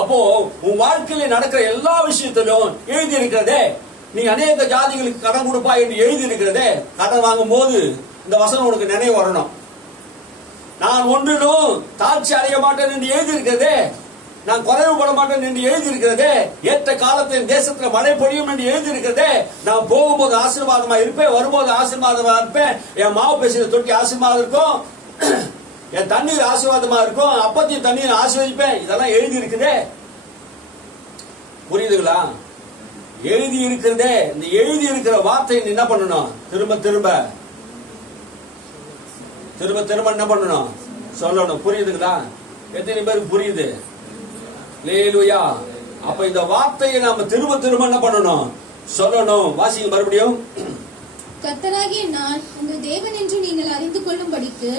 அப்போ உன் வாழ்க்கையில நடக்கிற எல்லா விஷயத்திலும் எழுதி இருக்கிறதே. நீ அநேக ஜாதிகளுக்கு கடன் கொடுப்பா என்று எழுதி இருக்கிறதே. கடன் வாங்கும் போது இந்த வசனம் உனக்கு நினைவு வரணும். நான் ஒன்றிலும் தாழ்ச்சி அடைய மாட்டேன் என்று எழுதி இருக்கிறதே. நான் குறைவுபட மாட்டேன் என்று எழுதி இருக்கிறதே. ஏற்ற காலத்தில் தேசத்துல மழை பொழியும் என்று எழுதி இருக்கிறதே. நான் போகும்போது ஆசீர்வாதமா இருப்பேன், வரும்போது ஆசீர்வாதமா இருப்பேன். என் மாவு பேசுற தொட்டி ஆசீர்வாதம் இருக்கும், என் தண்ணீர் ஆசீர்வாதமா இருக்கும், அப்பத்தையும் தண்ணீர் ஆசீர்வதிப்பேன். இதெல்லாம் எழுதி இருக்குதே. புரியுதுங்களா? எழுதி இருக்கிறதே. இந்த எழுதி இருக்கிற வார்த்தையை என்ன பண்ணணும்? திரும்ப திரும்ப என்ன பண்ணணும்? சொல்லணும். புரியுதுங்களா? எத்தனை பேருக்கு புரியுது? அல்லேலூயா. அப்ப இந்த வார்த்தையை நாம திரும்ப திரும்ப என்ன பண்ணணும்? சொல்லணும். வாசிங்க மறுபடியும். கர்த்தராகிய நான் உங்கள் தேவன் என்று நீங்கள் அறிந்து கொள்ளும்படிக்கு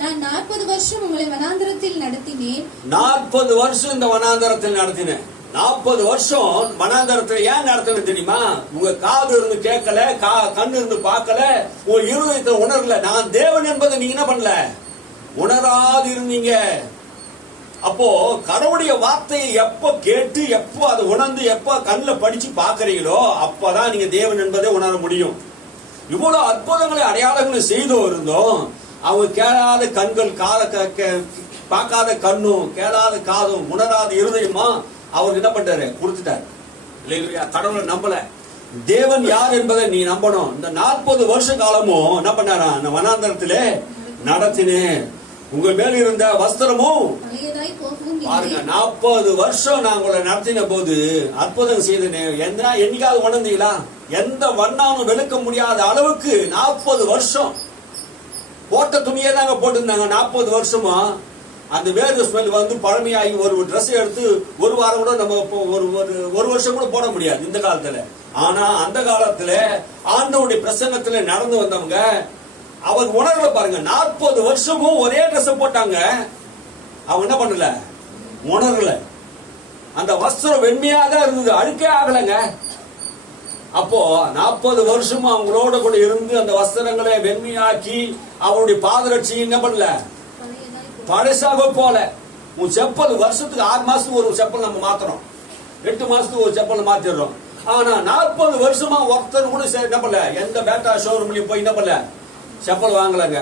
நான் 40 வருஷம் உங்களை வனாந்தரத்தில் நடத்தினேன். 40 வருஷம் இந்த வனாந்தரத்தில் நடத்தினேன். 40 வருஷம் வனாந்தரத்தில் ஏன் நடத்தினேன் தெரியுமா? உங்க காது இருந்து கேட்கல, கண்ணு இருந்து பார்க்கல, உங்க இருதயத்தை உணரல. நான் தேவன் என்பதை நீங்க என்ன பண்ணல, உணராது இருந்தீங்க. அப்போ கடவுளுடைய வார்த்தையை எப்ப கேட்டு, எப்போ அதை உணர்ந்து, எப்ப கண்ணில் படிச்சு பாக்குறீங்களோ அப்பதான் நீங்க தேவன் என்பதை உணர முடியும். இவ்வளவு அற்புதங்களை அடையாளங்களை செய்து இருந்தோம். அவங்க கேளாத கண்கள், பார்க்காத கண்ணும், கேளாத காதும், உணராத இருதயமா அவர் என்ன பண்றாரு, கொடுத்துட்டாரு. கடவுளை நம்பல. தேவன் யார் என்பதை நீ நம்பணும். இந்த 40 வருஷ காலமும் என்ன பண்ணாரா, இந்த வனாந்தரத்திலே நடத்தினேன். உங்க மேல இருந்த வஸ்திரமும் பாருங்க, 40 வருஷம் நான் உங்களை நடத்தின போது அற்புதம் செய்தேன். என்னைக்காவது உணர்ந்தீங்களா? எந்த வண்ணாலும் வெளுக்க முடியாத அளவுக்கு 40 வருஷம் போட்ட துணியே தாங்க போட்டிருந்தாங்க. 40 வருஷமா அந்த வேர்வை ஸ்மெல் வந்து பழமையாகி ஒரு ட்ரெஸ் எடுத்து ஒரு வாரம் கூட நம்ம ஒரு வருஷம் கூட போட முடியாது இந்த காலத்துல. ஆனா அந்த காலத்துல ஆண்டவருடைய பிரசன்னத்துல நடந்து வந்தவங்க அவர் உணர்வை பாருங்க. 40 வருஷமும் ஒரே ட்ரெஸ் போட்டாங்க. அவங்க என்ன பண்ணல, உணரல. அந்த வஸ்திரம் வெண்மையா தான் இருந்தது, அழுக்கே ஆகலைங்க. அப்போ 40 வருஷமும் அவங்களோட கூட இருந்து அந்த வஸ்திரங்களை வெண்மையாக்கி அவருடைய பாதரட்சி என்ன பண்ணல, பழசாக போல. உன் செப்பல் வருஷத்துக்கு 6 மாசத்துக்கு ஒரு செப்பல் நம்ம மாத்துறோம், 8 மாசத்துக்கு ஒரு செப்பல் மாத்திடுறோம். ஆனா 40 வருஷமா ஒருத்தர் கூட என்ன பண்ணல, எந்த பேட்டா ஷோரூம்லயும் போய் என்ன பண்ணல, செப்பல் வாங்கலங்க,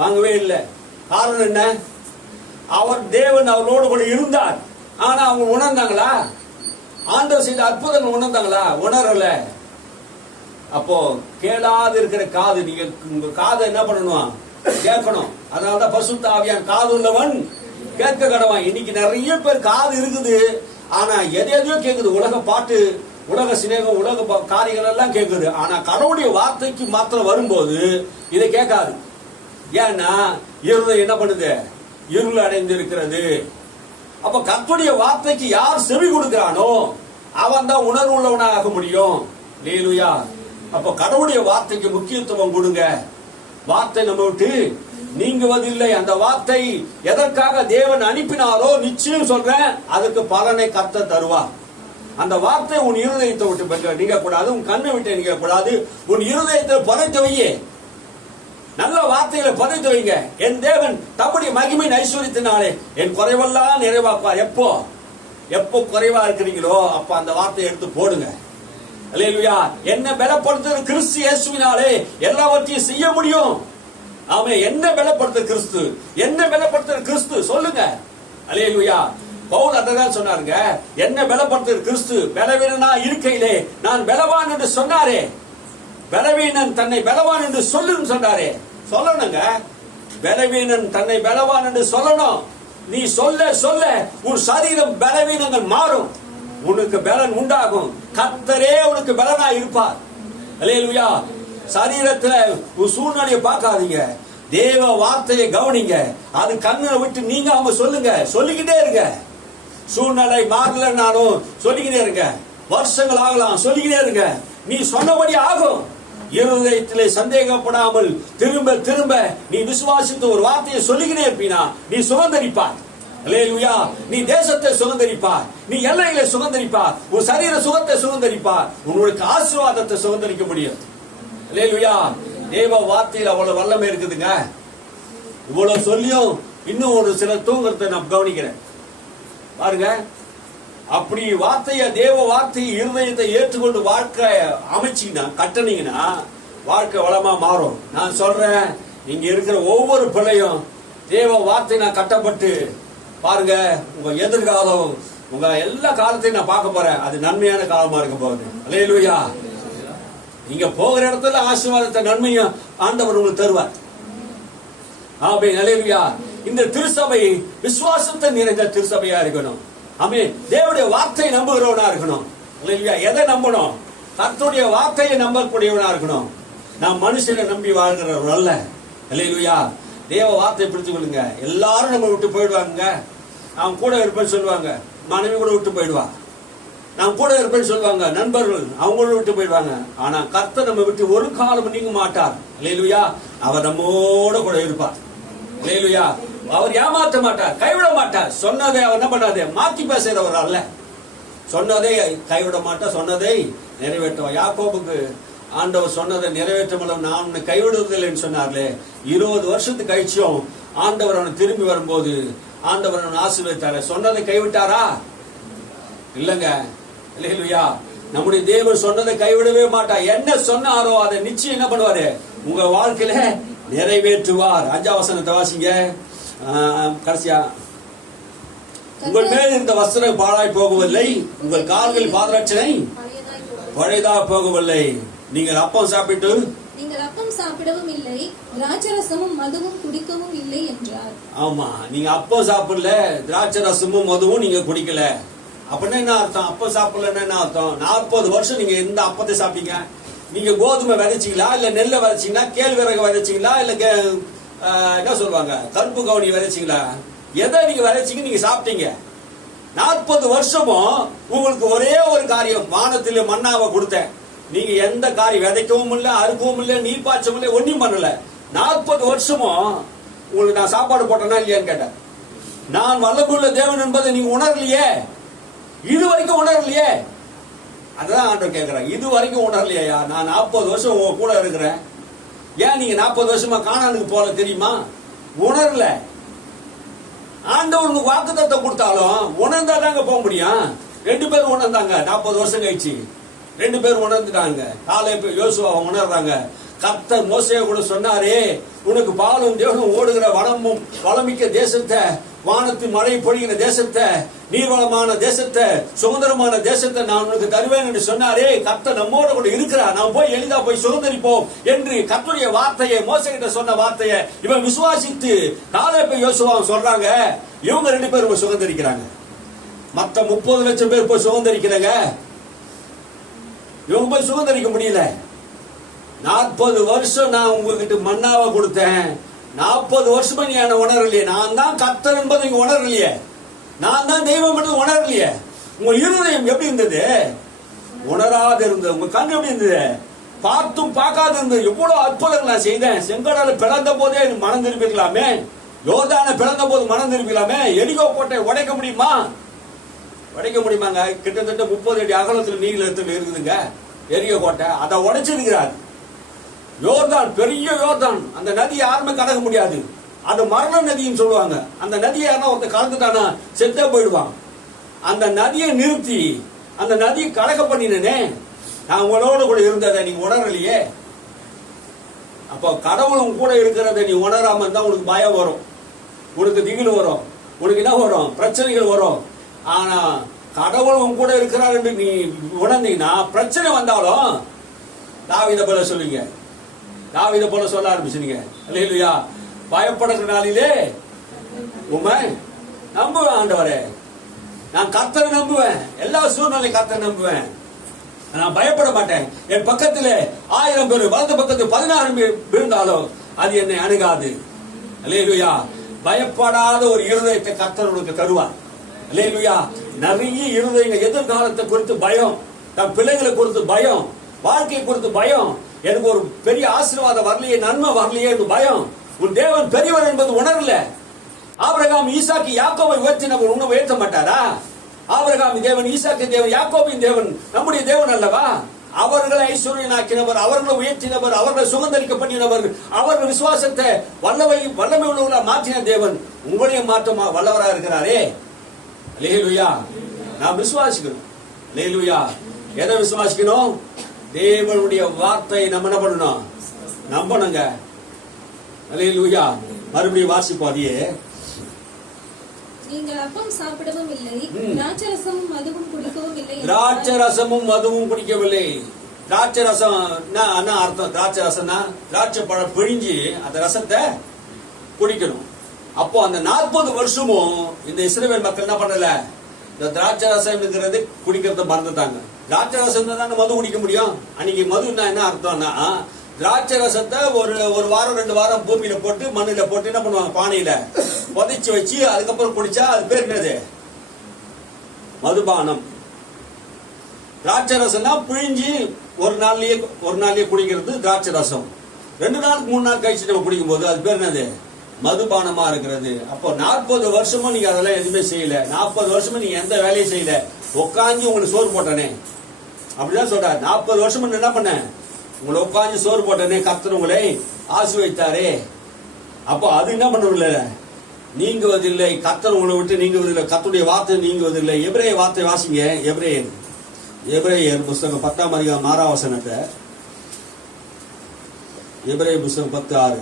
வாங்கவே இல்லை. காரணம் என்ன? அவர் தேவன் அவரோடு கூட இருந்தார். ஆனா அவங்க உணர்ந்தாங்களா? ஆண்டவர் செய்த அற்புதங்கள் உணர்ந்தாங்களா? உணரல. அப்போ கேளாது இருக்கிற காது, நீங்க உங்க காதை என்ன பண்ணணும், கேட்கணும். அதனாலதான் பரிசுத்த ஆவியான் காது உள்ளவன் கேட்க கடவான். இன்னைக்கு நிறைய பேர் காது இருக்குது, ஆனா எதையோ கேக்குது. உலக பாட்டு, உலக சிநேகம், உலக காரியங்கள் எல்லாம் கேட்குது. ஆனா கடவுளுடைய வார்த்தைக்கு மாத்திரம் வரும்போது இதை கேட்காது. ஏன்னா இருதயம் என்ன பண்ணுது, இருள் அடைந்து இருக்கிறது. அப்ப கர்த்தருடைய வார்த்தைக்கு யார் செவி கொடுக்கிறானோ அவன் தான் உணர்வு உள்ளவனாக முடியும். அல்லேலூயா. அப்ப கடவுளுடைய வார்த்தைக்கு முக்கியத்துவம் கொடுங்க. வார்த்தை நம்ம விட்டு நீங்குவதில்லை. அந்த வார்த்தை எதற்காக தேவன் அனுப்பினாரோ நிச்சயம் சொல்றேன், அதுக்கு பலனை கர்த்தர் தருவார். அந்த வார்த்தை உன் இருதயத்தை விட்டு நீங்க கூடாது, உன் கண்ணை விட்டு நீங்க கூடாது. உன் இருதயத்தை புதைத்து வையே, நல்ல வார்த்தைகளை புதைத்து வைங்க. என் தேவன் தம்முடைய மகிமையின் ஐஸ்வரியத்தினாலே என் குறைவெல்லாம் நிறைவாக்குவார். எப்போ குறைவா இருக்கிறீங்களோ அப்ப அந்த வார்த்தையை எடுத்து போடுங்க. அல்லேலூயா. என்ன பலப்படுத்துற கிறிஸ்து இயேசுவினாலே எல்லாவற்றையும் செய்ய முடியும். ஆமே. என்ன பலப்படுத்துற கிறிஸ்து, என்ன பலப்படுத்துற கிறிஸ்து சொல்லுங்க. அல்லேலூயா. பவுல் அதான் சொன்னாருங்க, என்ன பலப்படுத்துற கிறிஸ்து. பலவீனனா இருக்கையிலே நான் பலவான் என்று சொன்னாரே, பலவீனன் தன்னை பலவான் என்று சொல்லுன்னு சொன்னாரே. சொல்லணுங்க, பலவீனன் தன்னை பலவான் என்று சொல்லணும். நீ சொல்ல சொல்ல உன் சரீரம் பலவீனங்கள் மாறும், உனக்கு பலன் உண்டாகும். கர்த்தரே உனக்கு பலனா இருப்பார். அல்லேலூயா. சரீரத்துல உன் சூழ்நிலையை பார்க்காதீங்க, தேவ வார்த்தையை கவனிங்க. அது கண்ணை விட்டு நீங்க அவங்க சொல்லுங்க, சொல்லிக்கிட்டே இருங்க. சூழ்நிலை மாறலனாலும் சொல்லிக்கிட்டே இருங்க. வருஷங்கள் ஆகலாம், சொல்லிக்கிட்டே இருங்க. நீ சொன்னபடி ஆகும். இருதயத்திலே சந்தேகப்படாமல் திரும்ப திரும்ப நீ விசுவாசித்த ஒரு வார்த்தையை சொல்லிக்கிட்டே இருப்பீனா நீ சுதந்தரிப்பாய். அல்லேலூயா. நீ தேசத்தை சுதந்தரிப்பாய், நீ எல்லைகளை சுதந்தரிப்பாய், உன் சரீர சுகத்தை சுதந்தரிப்பாய், உங்களுக்கு ஆசீர்வாதத்தை சுதந்தரிக்க முடியும். அல்லேலூயா. தேவ வார்த்தையில் அவ்வளவு வல்லமை இருக்குதுங்க. இவ்வளவு சொல்லியும் இன்னும் ஒரு சில தூங்குறதை நான் கவனிக்கிறேன் பாருங்க. அப்படி வார்த்தைய, தேவ வார்த்தையை இருதயத்தை ஏற்றுக்கொண்டு வாழ்க்கை அமைச்சீங்கன்னா, கட்டணீங்கன்னா வாழ்க்கை வளமா மாறும். நான் சொல்றேன், இங்க இருக்கிற ஒவ்வொரு பிள்ளையும் தேவ வார்த்தை நான் கட்டப்பட்டு பாருங்க, உங்க எதிர்காலம், உங்க எல்லா காலத்தையும் நான் பார்க்க போறேன். அது நன்மையான காலமா இருக்க போகுது. அல்லேலூயா. நீங்க போகிற இடத்துல ஆசீர்வாதத்தை நன்மையும் ஆண்டவர் உங்களுக்கு தருவார். ஆமென். அல்லேலூயா. இந்த திருச்சபை விசுவாசத்தை நிறைந்த திருச்சபையா இருக்கணும். ஆமென். தேவனுடைய வார்த்தையை நம்புகிறவனா இருக்கணும். அல்லேலூயா. எதை நம்பணும்? கர்த்தருடைய வார்த்தையை நம்பக்கூடியவனா இருக்கணும். நான் மனுஷனை நம்பி வாழ்கிறவர் அல்ல. அல்லேலூயா. தேவ வார்த்தையை பிடித்துக் கொள்ளுங்க. எல்லாரும் நம்ம விட்டு போயிடுவாங்க. அவங்க கூட இருப்பேன்னு சொல்லுவாங்க, மனைவி கூட விட்டு போயிடுவா. நான் கூட இருப்பேன்னு சொல்லுவாங்க, நண்பர்கள் அவங்களும் விட்டு போயிடுவாங்க. ஆனா கர்த்தர் நம்ம விட்டு ஒரு காலம் நீங்க மாட்டார். அல்லேலூயா. அவர் நம்மோட கூட இருப்பார். அல்லேலூயா. அவர் ஏமாற்ற மாட்டார், கைவிட மாட்டார். சொன்னதை அவர் என்ன பண்ணாது, மாத்தி பேசுறவர் அல்ல. சொன்னதை கைவிட மாட்டார், சொன்னதை நிறைவேற்றுவார். யாக்கோபுக்கு ஆண்டவர் சொன்னதை நிறைவேற்ற நான் உன்னை கைவிடுவதில்லைன்னு சொன்னார்லே. 20 வருஷத்துக்கு கழிச்சும் ஆண்டவர் அவனை திரும்பி வரும்போது ஆண்டவர் அவனை ஆசீர்வதித்தாரு. சொன்னதை கைவிட்டாரா? இல்லங்க. அல்லேலூயா. நம்முடைய தேவன் சொன்னதை கைவிடவே மாட்டார். என்ன சொன்னாரோ அதை நிச்சயம் என்ன பண்ணுவாரு, உங்க வாழ்க்கையில நிறைவேற்றுவார். 5ஆம் வசனத்தை வாசிங்க கடைசியா. உங்கள் மேல் இருந்த வஸ்திரம் பாழாய் போகவில்லை, உங்கள் கால்களில் பாதரட்சணை பழையதா போகவில்லை. நீங்கள் அப்பம் சாப்பிட்டு நீங்கள் அப்பம் சாப்பிடவும் இல்லை, திராட்சரசமும் மதுவும் குடிக்கவும் இல்லை என்றார். ஆமா, நீங்க அப்பம் சாப்பிடல, திராட்சை ரசமும் மதுவும் நீங்க குடிக்கல. அப்படின்னா என்ன அர்த்தம்? அப்பம் சாப்பிடலன்னா என்ன அர்த்தம்? 40 வருஷம் நீங்க எந்த அப்பத்தை சாப்பிட்டீங்க? நீங்க கோதுமை விதைச்சிங்களா, இல்ல நெல்லை விதைச்சிங்களா, கேழ்வரகு விதைச்சிங்களா, இல்ல என்ன சொல்லுவாங்க கருப்பு கவுனி விதைச்சிங்களா? எதை நீங்க விதைச்சிங்க, நீங்க சாப்பிட்டீங்க. 40 வருஷமும் உங்களுக்கு ஒரே ஒரு காரியம், வானத்திலே மன்னாவை கொடுத்தேன். நீங்க எந்த காரியம் விதைக்கவும் இல்லை, அறுக்கவும் இல்லை, நீர் பாய்ச்சவும் இல்லை, ஒன்னும் பண்ணல. 40 வருஷமும் உங்களுக்கு நான் சாப்பாடு போட்டேன்னா இல்லையான்னு கேட்டேன். நான் வல்லமையுள்ள தேவன் என்பதை நீங்க உணரலையே, இது வரைக்கும் உணரலையே. அதான் ஆண்டவர் கேட்கிறேன், இது வரைக்கும் உணரலையா? நான் 40 வருஷம் உங்க கூட இருக்கிறேன், ஏன் நீங்க 40 வருஷமா கானானுக்கு போல தெரியுமா? உணரல. ஆண்டவர் உங்களுக்கு வாக்குத்தத்தம் கொடுத்தாலும் உணர்ந்தா தாங்க போக முடியும். 2 பேர் உணர்ந்தாங்க 40 வருஷம் கழிச்சு. 2 பேர் உணர்ந்துட்டாங்க. காலேப் யோசுவா உணர்றாங்க. கர்த்தர் மோசேயை கூட சொன்னாரே, உனக்கு பாலும் தேவனும் ஓடுகிற வளமும் வளமிக்க தேசத்தை, வானத்தின் மழை பொழிகிற தேசத்தை, நீர்வளமான தேசத்தை, சுதந்திரமான தேசத்தை நான் உனக்கு தருவேன் என்று சொன்னாரே. கர்த்தர் நம்மோட கூட இருக்கிறார், நாம் போய் எளிதா போய் சுதந்திரிப்போம் என்று கர்த்தருடைய வார்த்தையை, மோசே கிட்ட சொன்ன வார்த்தையை இவன் விசுவாசித்து காலேப் யோசுவாவும் சொல்றாங்க. இவங்க 2 பேரும் சுதந்திரிக்கிறாங்க. மற்ற 30 லட்சம் பேர் போய் சுதந்திரிக்கிறாங்க, இவங்க போய் சுதந்திரிக்க முடியல. 40 வருஷம் நான் உங்ககிட்ட மன்னாவை கொடுத்தேன், 40 வருஷமா நீ என்ன உணரலையே. நான் தான் கர்த்தர் என்பதை நீங்க உணரலையே, நான் தான் தெய்வம் என்பது உணரலையே. உங்க இருதயம் எப்படி இருந்தது? உணராது இருந்தது. உங்க கண் எப்படி இருந்தது? பார்த்தும் பார்க்காது இருந்தது. எவ்வளவு அற்புதங்கள் நான் செய்தேன். செங்கடலை பிளந்த போதே மனம் திரும்பிக்கலாமே, யோர்தானை பிளந்த போது மனம் திரும்பிக்கலாமே. எரிகோ கோட்டை உடைக்க முடியுமா? உடைக்க முடியுமாங்க? கிட்டத்தட்ட 30 அடி அகலத்தில் நீளத்தில் இருக்குதுங்க எரிகோ கோட்டை. அதை உடைச்சிருக்கிறார். யோர்தான், பெரிய யோர்தான், அந்த நதி யாருமே கடக்க முடியாது. அது மரண நதின்னு சொல்லுவாங்க. அந்த நதியை யாரா ஒருத்தர் கலந்துட்டானா செத்தே போயிடுவான். அந்த நதியை நிறுத்தி அந்த நதியை கடக்க பண்ணினே. நான் உங்களோட கூட இருந்ததை நீங்க உணரலையே. அப்போ கடவுளும் கூட இருக்கிறத நீ உணராம இருந்தா உனக்கு பயம் வரும், உனக்கு திகில் வரும், உனக்கு என்ன வரும்? பிரச்சனைகள் வரும். ஆனா கடவுளும் கூட இருக்கிறார் என்று நீ உணர்ந்தீங்கன்னா பிரச்சனை வந்தாலும் தாவீதை போல சொல்லுங்க, தாவீதை போல சொல்ல ஆரம்பிச்சுங்க. அல்லேலூயா. பயப்படுற நாளிலே உண்மை நம்புவேன் ஆண்டவரே, நான் கர்த்தரை நம்புவேன், எல்லா சூழ்நிலை கர்த்தரை நம்புவேன், நான் பயப்பட மாட்டேன். என் பக்கத்தில் 1000 பேர், வலது பக்கத்தில் 16 பேர் விழுந்தாலும் அது என்னை அணுகாது. அல்லேலூயா. பயப்படாத ஒரு இருதயத்தை கர்த்தர் உனக்கு தருவார். அல்லேலூயா. நிறைய இருதயங்கள் எதிர்காலத்தை குறித்து பயம், தன் பிள்ளைகளை குறித்து பயம், வாழ்க்கை குறித்து பயம், எனக்கு ஒரு பெரிய ஆசீர்வாதம் வரலையே, நன்மை வரலையே என்று பயம். உன் தேவன் பெரியவர் என்பது உணரல. ஆபிரகாம் ஈசாக்கு யாக்கோபை உயர்த்தினவர் உன்னை உயர்த்த மாட்டாரா? ஆபிரகாமின் தேவன், ஈசாக்கு தேவன், யாக்கோபின் தேவன் நம்முடைய தேவன் அல்லவா? அவர்களை ஐஸ்வர்யனாக்கினவர், அவர்களை உயர்த்தினவர், அவர்களை சுகந்தரிக்க பண்ணினவர், அவர்கள் விசுவாசத்தை வல்லமை உள்ளவர்களா மாற்றின தேவன் உங்களையும் மாற்ற வல்லவராக இருக்கிறாரே. அல்லேலூயா. நாம் விசுவாசிக்கணும். அல்லேலூயா. எதை விசுவாசிக்கணும்? தேவனுடைய வார்த்தை நம்ம என்ன பண்ணணும்? நம்பணுங்க. அல்லேலூயா. மறுபடியும் வாசிப்போம். அதையே, நீங்கள் அப்பம் சாப்பிடவும் இல்லை, திராட்சரசமும் மதுவும் குடிக்கவும் இல்லை. திராட்சரசமும் மதுவும் குடிக்கவில்லை. திராட்சை ரசம் என்ன அர்த்தம்? திராட்சை ரசம்னா திராட்சை பழம் பிழிஞ்சு அந்த ரசத்தை குடிக்கணும். அப்போ அந்த 40 வருஷமும் இந்த இஸ்ரவேல் மக்கள் என்ன பண்ணல? இந்த திராட்சை ரசம் இருக்கிறது குடிக்கிறத மறந்துட்டாங்க. திராட்சை ரசம் தான் மது குடிக்க முடியும். அன்னைக்கு மதுன்னா என்ன அர்த்தம்னா, திராட்சை ரசத்தை ஒரு வாரம் 2 வாரம் பூமியில போட்டு மண்ணில போட்டு என்ன பண்ணுவாங்க, பானையில புதைச்சு வச்சு அதுக்கப்புறம் குடிச்சா அது பேர் என்னது? மதுபானம். திராட்சை ரசம்னா பிழிஞ்சு ஒரு நாள்லயே குடிக்கிறது திராட்சை ரசம். 2 நாளுக்கு 3 நாள் கழிச்சு நம்ம குடிக்கும் போது அது பேர் என்னது? மதுபானமா இருக்கிறது. அப்போ 40 வருஷமும் நீங்க அதெல்லாம் எதுவுமே செய்யல, 40 வருஷமும் நீங்க எந்த வேலையும் செய்யல, உட்காந்து உங்களுக்கு சோறு போட்டனே அப்படிதான் சொல்றாரு. 40 வருஷம் என்ன பண்ண, உங்களை உட்காந்து சோறு போட்டனே, கர்த்தர் உங்களை ஆசீர்வதித்தாரே. அப்போ அது என்ன பண்ணவில்லை, நீங்குவதில்லை. கர்த்தர் உங்களை விட்டு நீங்குவதில்லை, கர்த்தருடைய வார்த்தை நீங்குவதில்லை. எபிரேய வார்த்தை வாசிங்க. எபிரேயர் புஸ்தகம் 10ஆம் அதிகாரம் 6ஆம் வசனத்தை. எபிரேய புஸ்தகம் 10:6.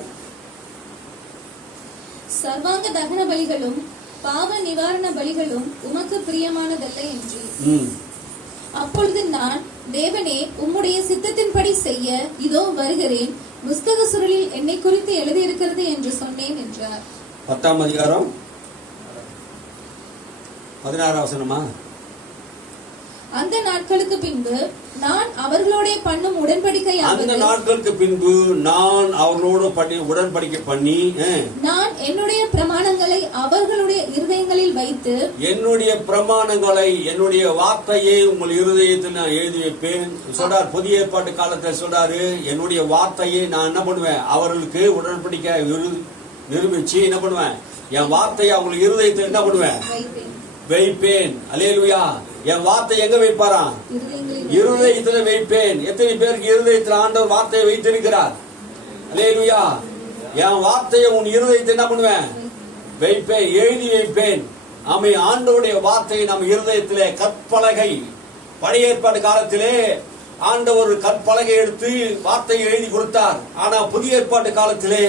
சர்வாங்க தகன பலிகளும் பாவ நிவாரண பலிகளும் உமக்கு பிரியமானதல்ல என்று. அப்பொழுது நான், தேவனே, உம்முடைய சித்தத்தின்படி செய்ய இதோ வருகிறேன், புஸ்தக சுருளில் என்னை குறித்து எழுதியிருக்கிறது என்று சொன்னேன் என்றார். 10ஆம் அதிகாரம் 16ஆம் வசனமா? அந்த நாட்களுக்கு பின்பு நான் அவர்களோட பண்ணும் உடன்படிக்கையாவது, அந்த நாட்களுக்கு பின்பு நான் அவர்களோடு உடன்படிக்கை பண்ணி, நான் என்னுடைய பிரமாணங்களை அவர்களுடைய இருதயங்களில் வைத்து, என்னுடைய பிரமாணங்களை, என்னுடைய வார்த்தையை உங்கள் இருதயத்தில் நான் எழுதி வைப்பேன் சொல்றார். புதிய ஏற்பாட்டு காலத்தில் சொல்றாரு, என்னுடைய வார்த்தையை நான் என்ன பண்ணுவேன், அவர்களுக்கு உடன்படிக்கை நிரூபிச்சு என்ன பண்ணுவேன், என் வார்த்தையை அவங்களுக்கு இருதயத்தில் என்ன பண்ணுவேன், வைப்பேன். அல்லேலூயா. என் வார்த்தை எங்க வைப்பாராம், இருதயத்துல வைப்பேன். எத்தனை பேருக்கு இருதயத்தில் ஆண்டவர் வார்த்தையை வைத்திருக்கிறார்? அல்லேலூயா. என் வார்த்தையை உன் இருதயத்தை என்ன பண்ணுவேன், வைப்பேன், எழுதி வைப்பேன். ஆமை. ஆண்டவருடைய வார்த்தையை நம்ம இருதயத்திலே கற்பலகை, பழைய ஏற்பாடு காலத்திலே ஆண்டவர் கற்பலகை எடுத்து வார்த்தையை எழுதி கொடுத்தார். ஆனா புதிய ஏற்பாட்டு காலத்திலே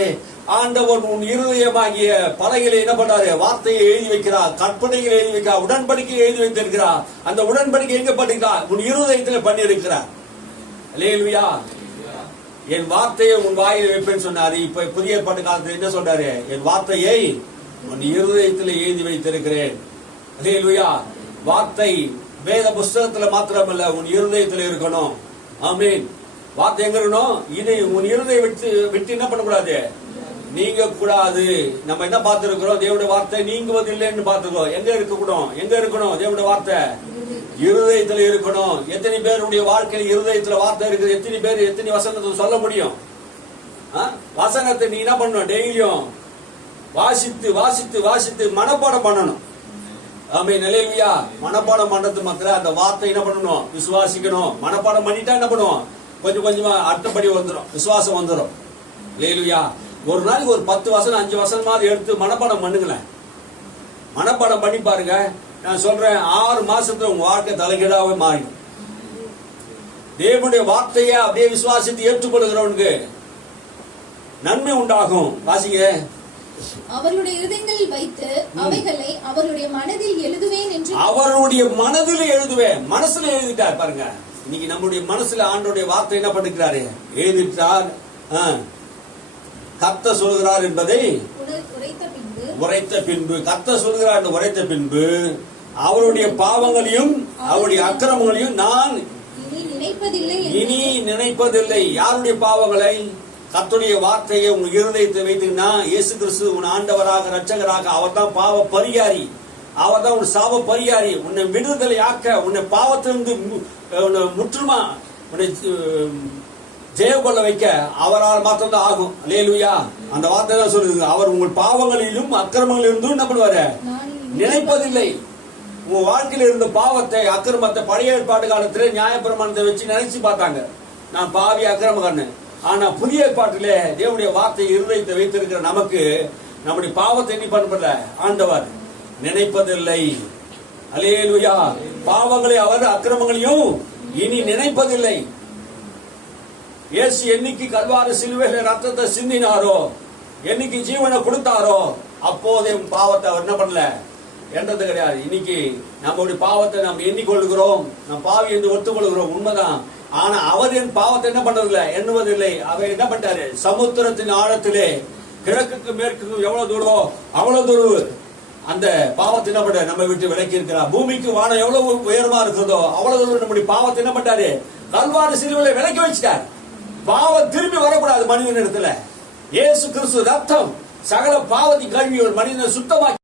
ஆண்டவர் உன் இருதயமாகிய பலகையில என்ன பண்றாரு, வார்த்தையை எழுதி வைக்கிறார், கற்பனைகளை எழுதி வைக்கிறார், உடன்படிக்கையை எழுதி வைத்திருக்கிறார். அந்த உடன்படிக்கை எங்க பண்ணிருக்கிறார், உன் இருதயத்தில் பண்ணி இருக்கிறார். அல்லேலூயா. என் வார்த்தையை உன் வாயில் வைப்பேன்னு சொன்னாரு. இப்ப புதிய ஏற்பாட்டு காலத்தில் என்ன சொல்றாரு, என் வார்த்தையை உன் இருதயத்தில் எழுதி வைத்திருக்கிறேன். அல்லேலூயா. வார்த்தை வேத புஸ்தகத்துல மாத்திரமல்ல, உன் இருதயத்தில் இருக்கணும். ஆமீன். வார்த்தை எங்க இருக்கணும், இது உன் இருதயம் விட்டு என்ன பண்ணக்கூடாது, நீங்க கூடாது. நம்ம என்ன பார்த்திருக்கிறோம், தேவனுடைய வார்த்தை நீங்குவதில்லைன்னு பார்த்திருக்கோம். எங்க இருக்கக்கூடும், எங்க இருக்கணும், தேவனுடைய வார்த்தை இருதயத்துல இருக்கணும். எத்தனை பேருடைய வாழ்க்கையில் இருதயத்துல வார்த்தை இருக்குது? எத்தனை பேர் எத்தனை வசனத்தை சொல்ல முடியும்? வசனத்தை நீ என்ன பண்ணணும், டெய்லியும் வாசித்து வாசித்து வாசித்து மனப்பாடம் பண்ணணும். ஆமென். அல்லேலூயா. மனப்பாடம் பண்றது மாத்திரம் அந்த வார்த்தை என்ன பண்ணணும், விசுவாசிக்கணும். மனப்பாடம் பண்ணிட்டா என்ன பண்ணுவோம், கொஞ்சம் கொஞ்சமா அர்த்தப்படி வந்துடும், விசுவாசம் வந்துடும். அல்லேலூயா. ஒரு நாளைக்கு ஒரு 10 வசனம் 5 வசனமாவது எடுத்து மனப்பாடம் பண்ணுங்களேன். மனப்பாடம் பண்ணி பாருங்க. நான் சொல்றேன், 6 மாசத்துல உங்க வாழ்க்கை தலைகீழாவே மாறிடும். தேவனுடைய வார்த்தையை அப்படியே விசுவாசித்து ஏற்றுக்கொள்கிறவனுக்கு நன்மை உண்டாகும். வாசிங்க. அவர்களுடைய இருதயங்களில் வைத்து அவைகளை அவருடைய மனதில் எழுதுவேன் என்று. அவருடைய மனதில் எழுதுவேன். மனசுல எழுதிட்டார் பாருங்க. இன்னைக்கு நம்முடைய மனசுல ஆண்டோடைய வார்த்தை என்ன பண்ணிக்கிறாரு, எழுதிட்டார். கர்த்தர் சொல்கிறார் என்பதை உரைத்த பின்பு, கர்த்தர் சொல்கிறார் என்று உரைத்த பின்பு, அவருடைய பாவங்களையும் அவருடைய அக்கிரமங்களையும் நான் இனி நினைப்பதில்லை. யாருடைய பாவங்களை? கர்த்தருடைய வார்த்தையை உங்க இருதயத்தை வைத்தீங்கன்னா, இயேசு கிறிஸ்து உன் ஆண்டவராக இரட்சகராக, அவர் தான் பாவ பரிகாரி, அவர் தான் உன் சாப பரிகாரி. உன்னை விடுதலை ஆக்க, உன்னை பாவத்திலிருந்து முற்றுமா உன்னை ஜெயம் கொள்ள வைக்க அவரால் மாத்திரம் தான் ஆகும். அல்லேலூயா. அந்த வார்த்தை தான் சொல்லுங்க, அவர் உங்கள் பாவங்களிலும் அக்கிரமங்களிலிருந்தும் என்ன பண்ணுவாரு, நினைப்பதில்லை. உங்க வாழ்க்கையில இருந்த பாவத்தை, அக்கிரமத்தை பழைய ஏற்பாட்டு காலத்திலே நியாயப்பிரமாணத்தை வச்சு நினைச்சு பார்த்தாங்க, நான் பாவி அக்கிரமக்காரன். ஆனா புதிய ஏற்பாட்டிலே தேவனுடைய வார்த்தை இருதயத்தை வைத்திருக்கிற நமக்கு நம்முடைய பாவத்தை என்ன பண்ணல, ஆண்டவர் நினைப்பதில்லை. அல்லேலூயா. பாவங்களை அவர் அக்கிரமங்களையும் இனி நினைப்பதில்லை. இயேசு என்னைக்கு கல்வாரி சிலுவையில ரத்தத்தை சிந்தினாரோ, என்னைக்கு ஜீவனை கொடுத்தாரோ, அப்போதே பாவத்தை அவர் என்ன பண்ணல, என்றது கிடையாது. இன்னைக்கு நம்முடைய பாவத்தை நாம் எண்ணிக்கொள்கிறோம், நம் பாவி என்று ஒத்துக்கொள்கிறோம், உண்மைதான். ஆனா அவர் என் பாவத்தை என்ன பண்றதில்லை, எண்ணுவதில்லை. அவர் என்ன பண்ணிட்டாரு, சமுத்திரத்தின் ஆழத்திலே கிழக்குக்கு மேற்குக்கும் எவ்வளவு தூரம் அவ்வளவு தூரம் அந்த பாவத்தை என்ன பண்ண நம்ம விட்டு விலக்கி இருக்கிறார். பூமிக்கு வானம் எவ்வளவு உயரமா இருக்கிறதோ அவ்வளவு தூரம் நம்முடைய பாவத்தை என்ன பண்ணாரு, கல்வாரி சிலுவையில விலக்கி வச்சிட்டார். பாவம் திரும்பி வரக்கூடாது மனிதன் இடத்துல. இயேசு கிறிஸ்து ரத்தம் சகல பாவத்தை கழுவி ஒரு மனிதனை சுத்தமாக்கி,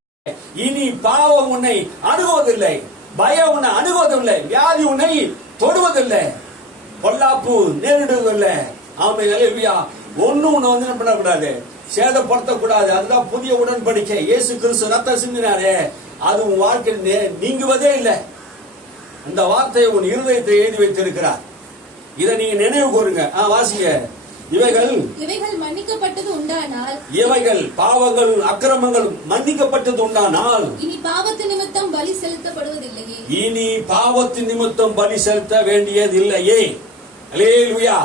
இனி பாவம் உன்னை அணுகுவதில்லை, பயம் உன்னை அணுகுவதில்லை, வியாதி உன்னை தொடுவதில்லை, பொல்லாப்பு நேரிடுவதில்லை. ஆமென். அல்லேலூயா. ஒண்ணு பண்ணக்கூடாது, சேதப்படுத்தக்கூடாது. அதுதான் புதிய உடன்படிக்கை. இயேசு கிறிஸ்து ரத்தம் சிந்தினாரே, அது உன் வாழ்க்கையில் நீங்குவதே இல்லை. அந்த வார்த்தையை உன் இருதயத்தை எழுதி வைத்திருக்கிறார். இதை நீங்க நினைவு கூறுங்க. வாசிங்க. இவைகள் மன்னிக்கப்பட்டது உண்டானால், இவைகள் பாவங்கள் அக்கிரமங்கள் மன்னிக்கப்பட்டது உண்டானால், இனி பாவத்து நிமித்தம் பலி செலுத்தப்படுவதில்லையே. இனி பாவத்து நிமித்தம் பலி செலுத்த வேண்டியதில்லையே. அல்லேலூயா.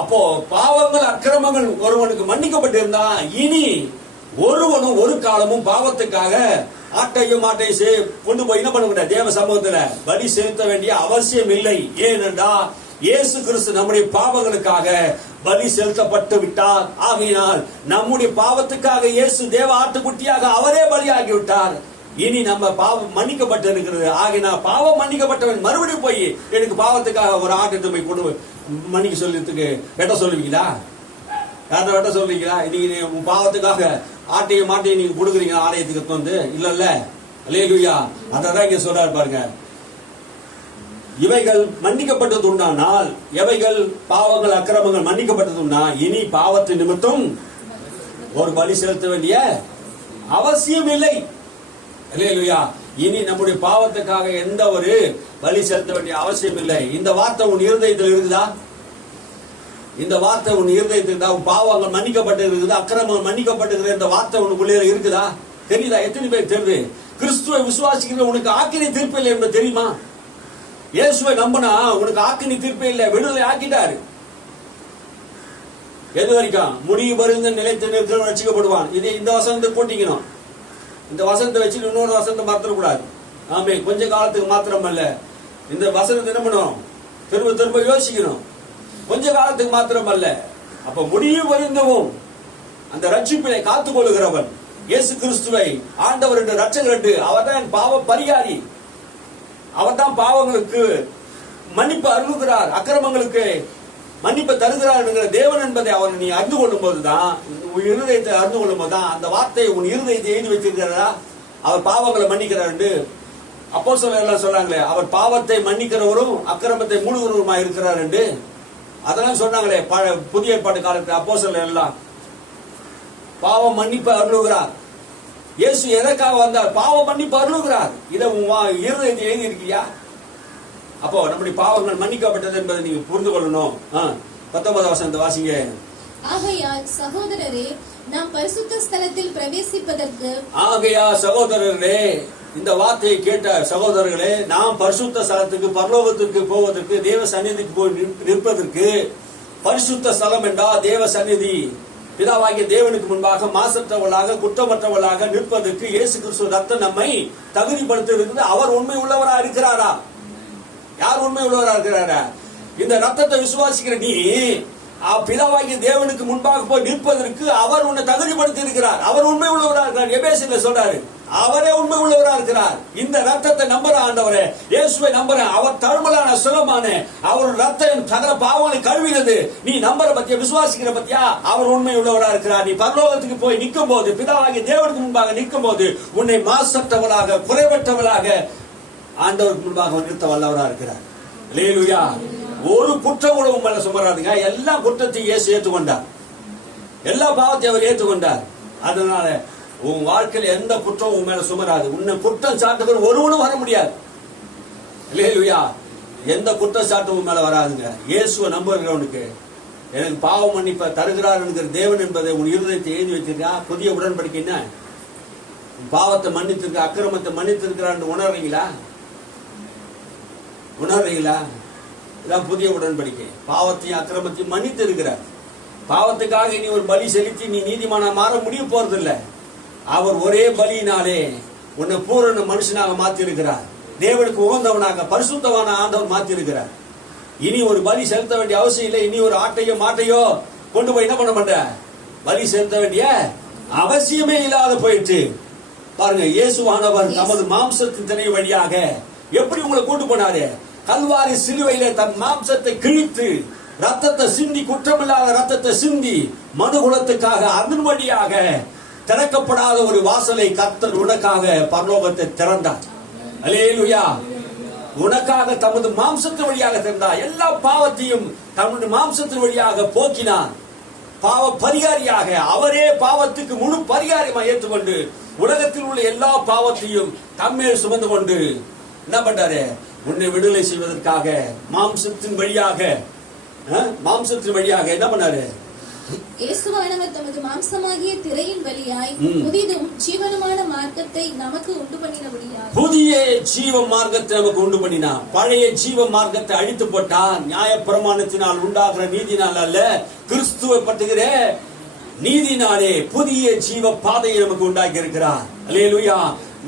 அப்போ பாவங்கள் அக்கிரமங்கள் ஒருவனுக்கு மன்னிக்கப்பட்டிருந்தா இனி ஒருவனும் ஒரு காலமும் பாவத்துக்காக ஆட்டையும் கொண்டு போய் என்ன பண்ண முடியாது, தேவ சமூகத்துல பலி செலுத்த வேண்டிய அவசியம் இல்லை. ஏனென்றா இயேசு கிறிஸ்து நம்முடைய பாவங்களுக்காக பலி செலுத்தப்பட்டு விட்டார். ஆகையினால் நம்முடைய பாவத்துக்காக இயேசு தேவ ஆட்டுக்குட்டியாக அவரே பலியாகி விட்டார். இனி நம்ம பாவம் மன்னிக்கப்பட்டு இருக்கிறது. ஆகினால் பாவம் மன்னிக்கப்பட்டவன் மறுபடியும் போய் எனக்கு பாவத்துக்காக ஒரு ஆட்டத்தை போய் கொண்டு மன்னிக்க சொல்றதுக்கு வெட்ட சொல்லுவீங்களா? யார்ட்ட வெட்ட சொல்றீங்களா? நீங்க உன் பாவத்துக்காக ஆட்டையும் மாட்டையும் நீங்க கொடுக்குறீங்க ஆலயத்துக்கு வந்து இல்ல. அல்லேலூயா. அதான் இங்க சொல்றாரு பாருங்க. இவைகள் மன்னிக்கப்பட்டது உண்டானால், எவைகள் பாவங்கள் அக்கிரமங்கள் மன்னிக்கப்பட்டது உண்டா, இனி பாவத்து நிமித்தம் ஒரு பலி செலுத்த வேண்டிய அவசியம் இல்லை. அல்லேலூயா. இனி நம்முடைய பாவத்துக்காக எந்த ஒரு பலி செலுத்த வேண்டிய அவசியம் இல்லை. இந்த வார்த்தை உன் இருதயத்தில் இருக்குதா? இந்த வார்த்தை உன் இருதயத்தில் இருக்குதா? உன் பாவங்கள் மன்னிக்கப்பட்டு இருக்குது, அக்கிரமங்கள் மன்னிக்கப்பட்டு இந்த வார்த்தை உனக்குள்ளே இருக்குதா? தெரியுதா? எத்தனை பேர் தெரியுது? கிறிஸ்துவை விசுவாசிக்கிற உனக்கு ஆக்கினை தீர்ப்பு இல்லை என்பது தெரியுமா? இயேசுவை நம்பினா உனக்கு ஆக்கினை தீர்ப்பு இல்லை, விடுதலை ஆக்கிட்டாரு. எது வரைக்கும்? முடிவு பருந்த நிலைத்து நிற்கிறவன் ரட்சிக்கப்படுவான். இதை இந்த வசனத்தை கூட்டிக்கணும். இந்த வசனத்தை வச்சு இன்னொரு வசனத்தை மாத்திரக்கூடாது. ஆமே, கொஞ்ச காலத்துக்கு மாத்திரம் அல்ல. இந்த வசனத்தை என்ன பண்ணணும்? திரும்ப திரும்ப யோசிக்கணும். கொஞ்ச காலத்துக்கு மாத்திரம் அல்ல. அப்ப முடிவு வருந்தவும் அந்த ரட்சிப்பினை காத்துக் கொள்ளுகிறவன் இயேசு கிறிஸ்துவை ஆண்டவர் என்று ரட்சகர் என்று அவர் தான் பாவ பரிகாரி. அவர் தான் பாவங்களுக்கு மன்னிப்பு அருளுகிறார், அக்கிரமங்களுக்கு மன்னிப்பு தருகிறார் என்கிற தேவன் என்பதை அவர் நீ அறிந்து கொள்ளும் போதுதான், உன் இருதயத்தை அறிந்து கொள்ளும் போதுதான் அந்த வார்த்தையை உன் இருதயத்தை எழுதி வச்சிருக்கிறதா அவர் பாவங்களை மன்னிக்கிறார் என்று அப்போஸ்தலர்கள் சொல்றாங்களே. அவர் பாவத்தை மன்னிக்கிறவரும் அக்கிரமத்தை மூடுகிறவருமா இருக்கிறார் என்று அதெல்லாம் சொன்னாங்களே புதிய ஏற்பாட்டு காலத்தில் அப்போஸ்தலர்கள் எல்லாம். பாவம் மன்னிப்பு அருளுகிறார். இயேசு எதற்காக வந்தார்? பாவம் மன்னிப்பு அருளுகிறார். இதை உன் இருதயத்தை எழுதி இருக்கியா? அப்போ நம்முடைய பாவங்கள் மன்னிக்கப்பட்டது என்பதை நீங்க புரிந்து கொள்ளணும். 19 வசனத்தை வாசிங்க. ஆகையால் சகோதரரே, நாம் பரிசுத்த ஸ்தலத்தில் பிரவேசிப்பதற்கு, ஆகையால் சகோதரரே, இந்த வார்த்தையை கேட்ட சகோதரர்களே, நாம் பரிசுத்த ஸ்தலத்துக்கு பரலோகத்திற்கு போவதற்கு, தேவ சந்நிதிக்கு போய் நிற்பதற்கு, பரிசுத்த ஸ்தலம் என்றால் தேவ சந்நிதி, பிதாவாகிய தேவனுக்கு முன்பாக மாசற்றவளாக குற்றமற்றவளாக நிற்பதற்கு இயேசு கிறிஸ்து ரத்தம் நம்மை தகுதிப்படுத்தி இருக்குது. அவர் உண்மை உள்ளவரா இருக்கிறாரா? யார் உண்மை உள்ளவரா இருக்கிறாரா? இந்த ரத்தத்தை விசுவாசிக்கிற நீ பிதாவாகிய தேவனுக்கு முன்பாக போய் நிற்பதற்கு அவர் உன்னை தகுதிப்படுத்தி இருக்கிறார். அவர் உண்மை உள்ளவரா இருக்கிறார். எபேசியர்ல சொல்றாரு, அவரே உண்மை உள்ளவரா இருக்கிறார். இந்த ரத்தத்தை நம்புற ஆண்டவரே, இயேசுவை நம்புறேன், அவர் தழும்பலான சுலமான அவர் ரத்தம் சகல பாவங்களை கழுவினது, நீ நம்புற பத்தியா, விசுவாசிக்கிற பத்தியா, அவர் உண்மை உள்ளவரா இருக்கிறார். நீ பரலோகத்துக்கு போய் நிற்கும் போது, பிதாவாகிய தேவனுக்கு முன்பாக நிற்கும் போது, உன்னை மாசற்றவளாக குறைவற்றவளாக ஆண்டவருக்கு முன்பாக நிறுத்த வல்லவரா இருக்கிறார். அல்லேலூயா. ஒரு குற்ற உணவு மேல சுமராதுங்க. எல்லா குற்றத்தையும் இயேசு ஏற்றுக்கொண்டார். எல்லா பாவத்தையும் அவர் ஏற்றுக்கொண்டார். அதனால உன் வாழ்க்கையில எந்த குற்றம் உன் மேல சுமராது. உன்னை குற்றம் சாட்டுகள் ஒருவனும் வர முடியாது. அல்லேலூயா. எந்த குற்றம் சாட்டு உன் மேல வராதுங்க. இயேசுவை நம்புகிறவனுக்கு எனக்கு பாவம் மன்னிப்ப தருகிறார் என்கிற தேவன் என்பதை உன் இருதயத்தை எழுதி வச்சிருக்கா. புதிய உடன்படிக்கை என்ன? பாவத்தை மன்னித்திருக்க, அக்கிரமத்தை மன்னித்திருக்கிறான்னு உணர்றீங்களா? உணர்றீங்களா? இதான் புதிய உடன்படிக்கை. பாவத்தையும் அக்கிரமத்தையும் மன்னித்து இருக்கிறார். பாவத்துக்காக நீ ஒரு பலி செலுத்தி நீ நீதிமான மாற முடிய போறதில்லை. அவர் ஒரே பலியினாலே உன்னை பூரண மனுஷனாக மாத்தி இருக்கிறார். தேவனுக்கு உகந்தவனாக பரிசுத்தவான ஆண்டவர் மாத்தி இருக்கிறார். இனி ஒரு பலி செலுத்த வேண்டிய அவசியம் இல்லை. இனி ஒரு ஆட்டையோ மாட்டையோ கொண்டு போய் என்ன பண்ண மாட்ட, பலி செலுத்த வேண்டிய அவசியமே இல்லாத போயிட்டு பாருங்க. இயேசுவானவர் நமது மாம்சத்தின் திரை வழியாக எப்படி உங்களை கூட்டு போனாரு? கல்வாரி சிலுவையில தன் மாம்சத்தை கிழித்து ரத்தத்தை சிந்தி, குற்றமில்லாத ரத்தத்தை சிந்தி மனுகுலத்துக்காக அதன் வழியாக திறக்கப்படாத ஒரு வாசலை கர்த்தர் உனக்காக பரலோகத்தை திறந்தார். அல்லேலூயா. உனக்காக தமது மாம்சத்தின் வழியாக திறந்தார். எல்லா பாவத்தையும் தமது மாம்சத்தின் வழியாக போக்கினார். பாவ பரிகாரியாக அவரே பாவத்துக்கு முழு பரிகாரியமாக ஏற்றுக்கொண்டு உலகத்தில் உள்ள எல்லா பாவத்தையும் தம்மேல் சுமந்து கொண்டு என்ன பண்றாரு? உன்னை விடுதலை செய்வதற்காக மாம்சத்தின் வழியாக என்ன பண்ணாரு? இயேசுவானவர் தமது மாம்சமாகிய திரையின் வழியாய் புதிதும் ஜீவனுமான மார்க்கத்தை நமக்கு உண்டு பண்ணினபடியால், புதிய ஜீவ மார்க்கத்தை நமக்கு உண்டு பண்ணினா. பழைய ஜீவ மார்க்கத்தை அழித்து போட்டா. நியாயப்பிரமாணத்தினால் உண்டாகிற நீதினால் அல்ல, கிறிஸ்துவை பற்றுகிற நீதினாலே புதிய ஜீவ பாதையை நமக்கு உண்டாக்கி இருக்கிறார். அல்லேலூயா.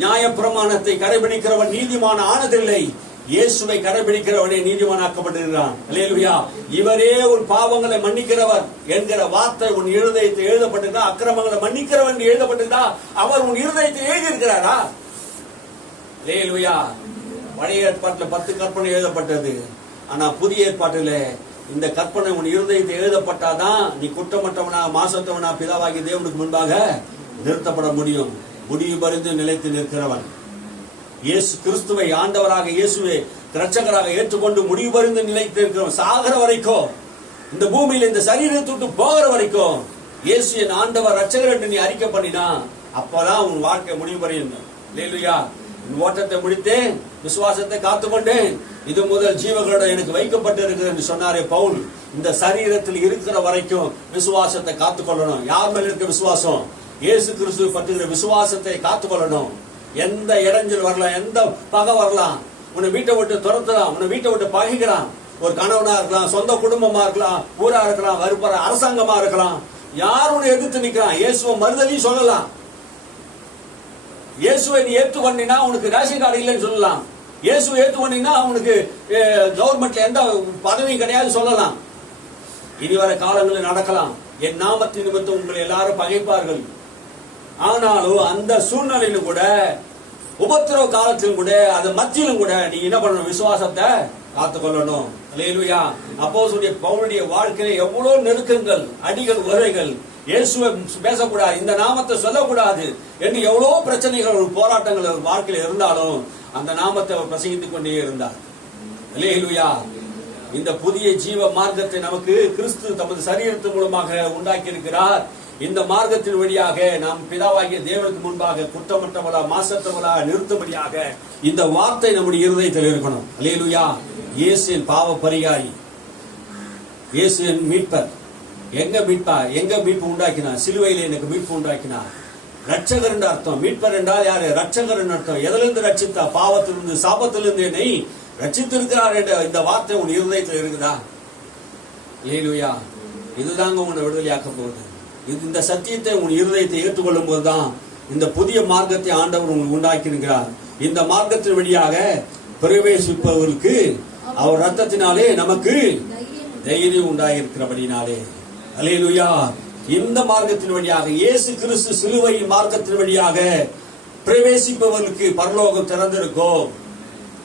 நியாயப்பிரமாணத்தை கடைபிடிக்கிறவன் நீதிமான் ஆனதில்லை, இயேசுவை கடைபிடிக்கிறவனே நீதிமானாக்கப்பட்டிருக்கிறான். அல்லேலூயா. இவரே உன் பாவங்களை மன்னிக்கிறவர் என்கிற வார்த்தை உன் இருதயத்தில் எழுதப்பட்டிருந்தா, அக்கிரமங்களை மன்னிக்கிறவன் என்று எழுதப்பட்டிருந்தா, அவர் உன் இருதயத்தில் எழுதியிருக்கிறாரா? அல்லேலூயா. பழைய ஏற்பாட்டில் 10 கற்பனை எழுதப்பட்டது. ஆனா புதிய ஏற்பாட்டில் இந்த கற்பனை உன் இருதயத்தில் எழுதப்பட்டாதான் நீ குற்றமற்றவனா மாசற்றவனா பிதாவாகிய தேவனுக்கு முன்பாக நிறுத்தப்பட முடியும். முடிவு பறிந்து நிலைத்து நிற்கிறவன் இயேசு கிறிஸ்துவை ஆண்டவராக இயேசுவை இரட்சகராக ஏற்றுக்கொண்டு முடிவு பறிந்து நிலைத்து இருக்கிறவன் சாகிற வரைக்கும், இந்த பூமியில் இந்த சரீரத்தை விட்டு போகிற வரைக்கும் இயேசு என் ஆண்டவர் இரட்சகர் என்று நீ அறிக்கை பண்ணினா அப்பதான் உன் வாழ்க்கை முடிவு பறியும். அல்லேலூயா. ஓட்டத்தை முடித்தேன், விசுவாசத்தை காத்துக்கொண்டேன், இது முதல் ஜீவங்களோட எனக்கு வைக்கப்பட்டு இருக்கிறது என்று சொன்னாரே பவுல். இந்த சரீரத்தில் இருக்கிற வரைக்கும் விசுவாசத்தை காத்துக்கொள்ளணும். யார் மேல இருக்க விசுவாசம்? இயேசு கிறிஸ்துவை பற்றுகிற விசுவாசத்தை காத்துக்கொள்ளணும். எந்த இடைஞ்சல் வரலாம், எந்த பகை வரலாம், உன்னை வீட்டை விட்டு துரத்தலாம், உன்னை வீட்டை விட்டு பகைக்கலாம். ஒரு கணவனா இருக்கலாம், சொந்த குடும்பமா இருக்கலாம், ஊரா இருக்கலாம், வருப்பற அரசாங்கமா இருக்கலாம். யார் உன்னை எதிர்த்து நிற்கிறான்? இயேசுவை மறுதலையும் சொல்லலாம். இயேசுவை நீ ஏற்றுக்கொண்டீங்கன்னா உனக்கு ரேஷன் கார்டு இல்லைன்னு சொல்லலாம். இயேசுவை ஏற்றுக்கொண்டீங்கன்னா உனக்கு கவர்மெண்ட்ல எந்த பதவியும் கிடையாது சொல்லலாம். இனி வர காலங்களில் நடக்கலாம். என் நாமத்தின் நிமித்தம் உங்களை எல்லாரும் பகைப்பார்கள். ஆனாலும் அந்த சூழ்நிலையிலும் கூட, உபத்திரவ காலத்திலும் கூட, அது மத்தியிலும் கூட நீ என்ன பண்ணணும்? விசுவாசத்தை காத்துக்கொள்ளணும். அல்லேலூயா. அப்போஸ்தலனுடைய பவுலுடைய வாழ்க்கையில எவ்வளவு நெருக்கங்கள், அடிகள், உரைகள், இயேசுவை பேசக்கூடாது, இந்த நாமத்தை சொல்லக்கூடாது என்று எவ்வளவு பிரச்சனைகள், போராட்டங்கள் வாழ்க்கையில் இருந்தாலும் அந்த நாமத்தை அவர் பிரசங்கித்துக் கொண்டே இருந்தார். அல்லேலூயா. இந்த புதிய ஜீவ மார்க்கத்தை நமக்கு கிறிஸ்து தமது சரீரத்தின் மூலமாக உண்டாக்கி இருக்கிறார். இந்த மார்க்கத்தின் வழியாக நாம் பிதாவாகிய தேவனுக்கு முன்பாக குற்றமற்றவளா மாசற்றவளா நிறுத்தும்படியாக இந்த வார்த்தை நம்முடைய இருதயத்தில் இருக்கணும். அல்லேலூயா. இயேசுவின் பாவ பரிகாரி, இயேசுவின் மீட்பர். எங்க மீட்பு உண்டாக்கினார்? சிலுவையில் எனக்கு மீட்பு உண்டாக்கினார். ரட்சகர் என்ற அர்த்தம். மீட்பர் என்றால் யாரு? ரட்சகர் என்ற அர்த்தம். எதிலிருந்து ரட்சித்தா? பாவத்திலிருந்து, சாபத்திலிருந்து என்னை ரட்சித்திருக்கிறார் என்ற இந்த வார்த்தை உன் இருதயத்தில் இருக்குதா? அல்லேலூயா. இதுதாங்க உன்னை விடுதலையாக்க போகுது. இந்த சத்தியத்தை உன் இருதயத்தை ஏற்றுக்கொள்ளும் போதுதான் இந்த புதிய மார்க்கத்தை ஆண்டவர் உங்களுக்கு உண்டாக்கியிருக்கிறார். இந்த மார்க்கத்தின் வழியாக பிரவேசிப்பவர்களுக்கு அவர் ரத்தத்தினாலே நமக்கு தைரியம் உண்டாகியிருக்கிறபடினாலே. அல்லேலூயா. இந்த மார்க்கத்தின் வழியாக, இயேசு கிறிஸ்து சிலுவையின் மார்க்கத்தின் வழியாக பிரவேசிப்பவர்களுக்கு பரலோகம் திறந்திருக்கும்.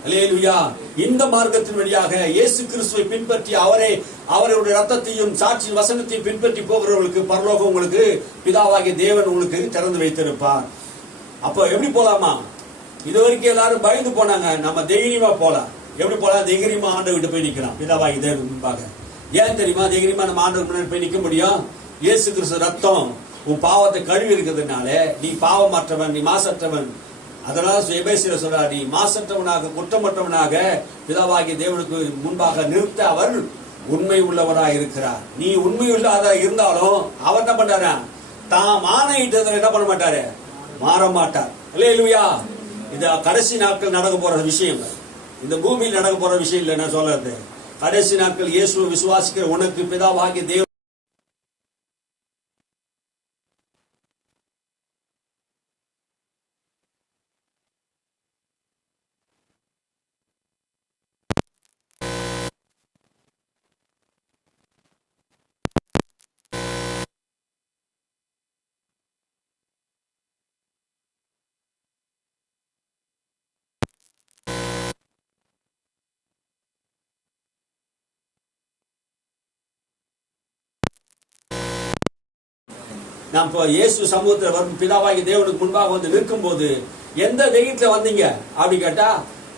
அல்லேலூயா. இந்த மார்க்கத்தின் வழியாக இயேசு கிறிஸ்துவை பின்பற்றி அவருடைய ரத்தத்தையும் சாட்சி வசனத்தையும் பின்பற்றி போகிறவர்களுக்கு பரலோகம் உங்களுக்கு பிதாவாகிய தேவன் உங்களுக்கு திறந்து வைத்திருப்பார். அப்போ எப்படி போலாமா? இது வரைக்கும் எல்லாரும் பயந்து போனாங்க. நம்ம தைரியமா போலாம். எப்படி போலாம்? தைரியமா ஆண்டவர் விட்டு போய் நிக்கலாம் பிதாவாகிய தேவன் முன்பாக. ஏன் தெரியுமா? தைரியமா நம்ம ஆண்டவர் முன்னாடி போய் நிக்க முடியும். இயேசு கிறிஸ்து ரத்தம் உன் பாவத்தை கழுவி இருக்கிறதுனால நீ பாவமற்றவன், நீ மாசற்றவன். அதனால எபேசியர் சொல்றார், நீ மாசற்றவனாக குற்றமற்றவனாக பிதாவாகிய தேவனுக்கு முன்பாக நிறுத்த அவர் உண்மை உள்ளவராக இருக்கிறார். நீ உண்மை இல்லாத இருந்தாலும் அவர் என்ன பண்றாரு? தாம் ஆணையிட்டதை என்ன பண்ண மாட்டாரு? மாற மாட்டார். அல்லேலூயா. இது கடைசி நாட்கள் நடக்க போற விஷயம். இந்த பூமியில் நடக்க போற விஷயம் இல்லை. நான் சொல்றது கடைசி நாட்கள் இயேசுவை விசுவாசிக்கிற உனக்கு பிதாவாகிய தேவன் நாம் இயேசு சமூகத்தில் வரும் பிதாவாகிய தேவனுக்கு முன்பாக வந்து நிற்கும் போது எந்த தைரியத்துல வந்தீங்க அப்படி கேட்டா,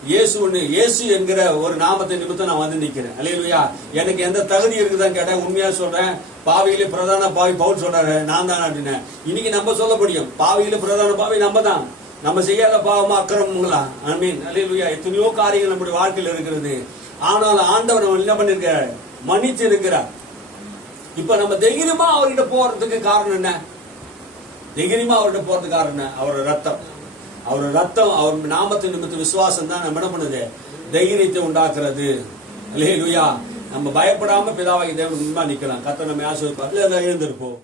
இயேசு என்கிற ஒரு நாமத்தை நிமித்தம் நான் வந்து நிக்கிறேன். அல்லேலூயா. எனக்கு எந்த தகுதி இருக்குதான்னு கேட்டா உண்மையா சொல்றேன், பாவியிலே பிரதான பாவி பவுல் சொல்றாரு, நான் தான் அப்படின்னு. இன்னைக்கு நம்ம சொல்ல முடியும், பாவியிலே பிரதான பாவி நம்ம தான். நம்ம செய்யாத பாவமா அக்கிரமங்களா? ஆமீன். அல்லேலூயா. எத்தனையோ காரியங்கள் நம்முடைய வாழ்க்கையில் இருக்கிறது. ஆனால் ஆண்டவர் நம்ம என்ன பண்ணிருக்கார்? மன்னிச்சு இருக்கிறார். இப்ப நம்ம தைரியமா அவர்கிட்ட போறதுக்கு காரணம் என்ன? தைரியமா அவர்கிட்ட போறதுக்கு காரணம் என்ன? அவரோட ரத்தம். அவர் நாமத்தின் நிமித்த விசுவாசம் தான் நம்ம என்ன பண்ணுது? தைரியத்தை உண்டாக்குறது. அல்லேலூயா. நம்ம பயப்படாம பிதாவாகிய தேவன் முன்பாக நிக்கலாம். கர்த்தர் நம்மை ஆசீர்வதிப்பார். எழுந்திருப்போம்.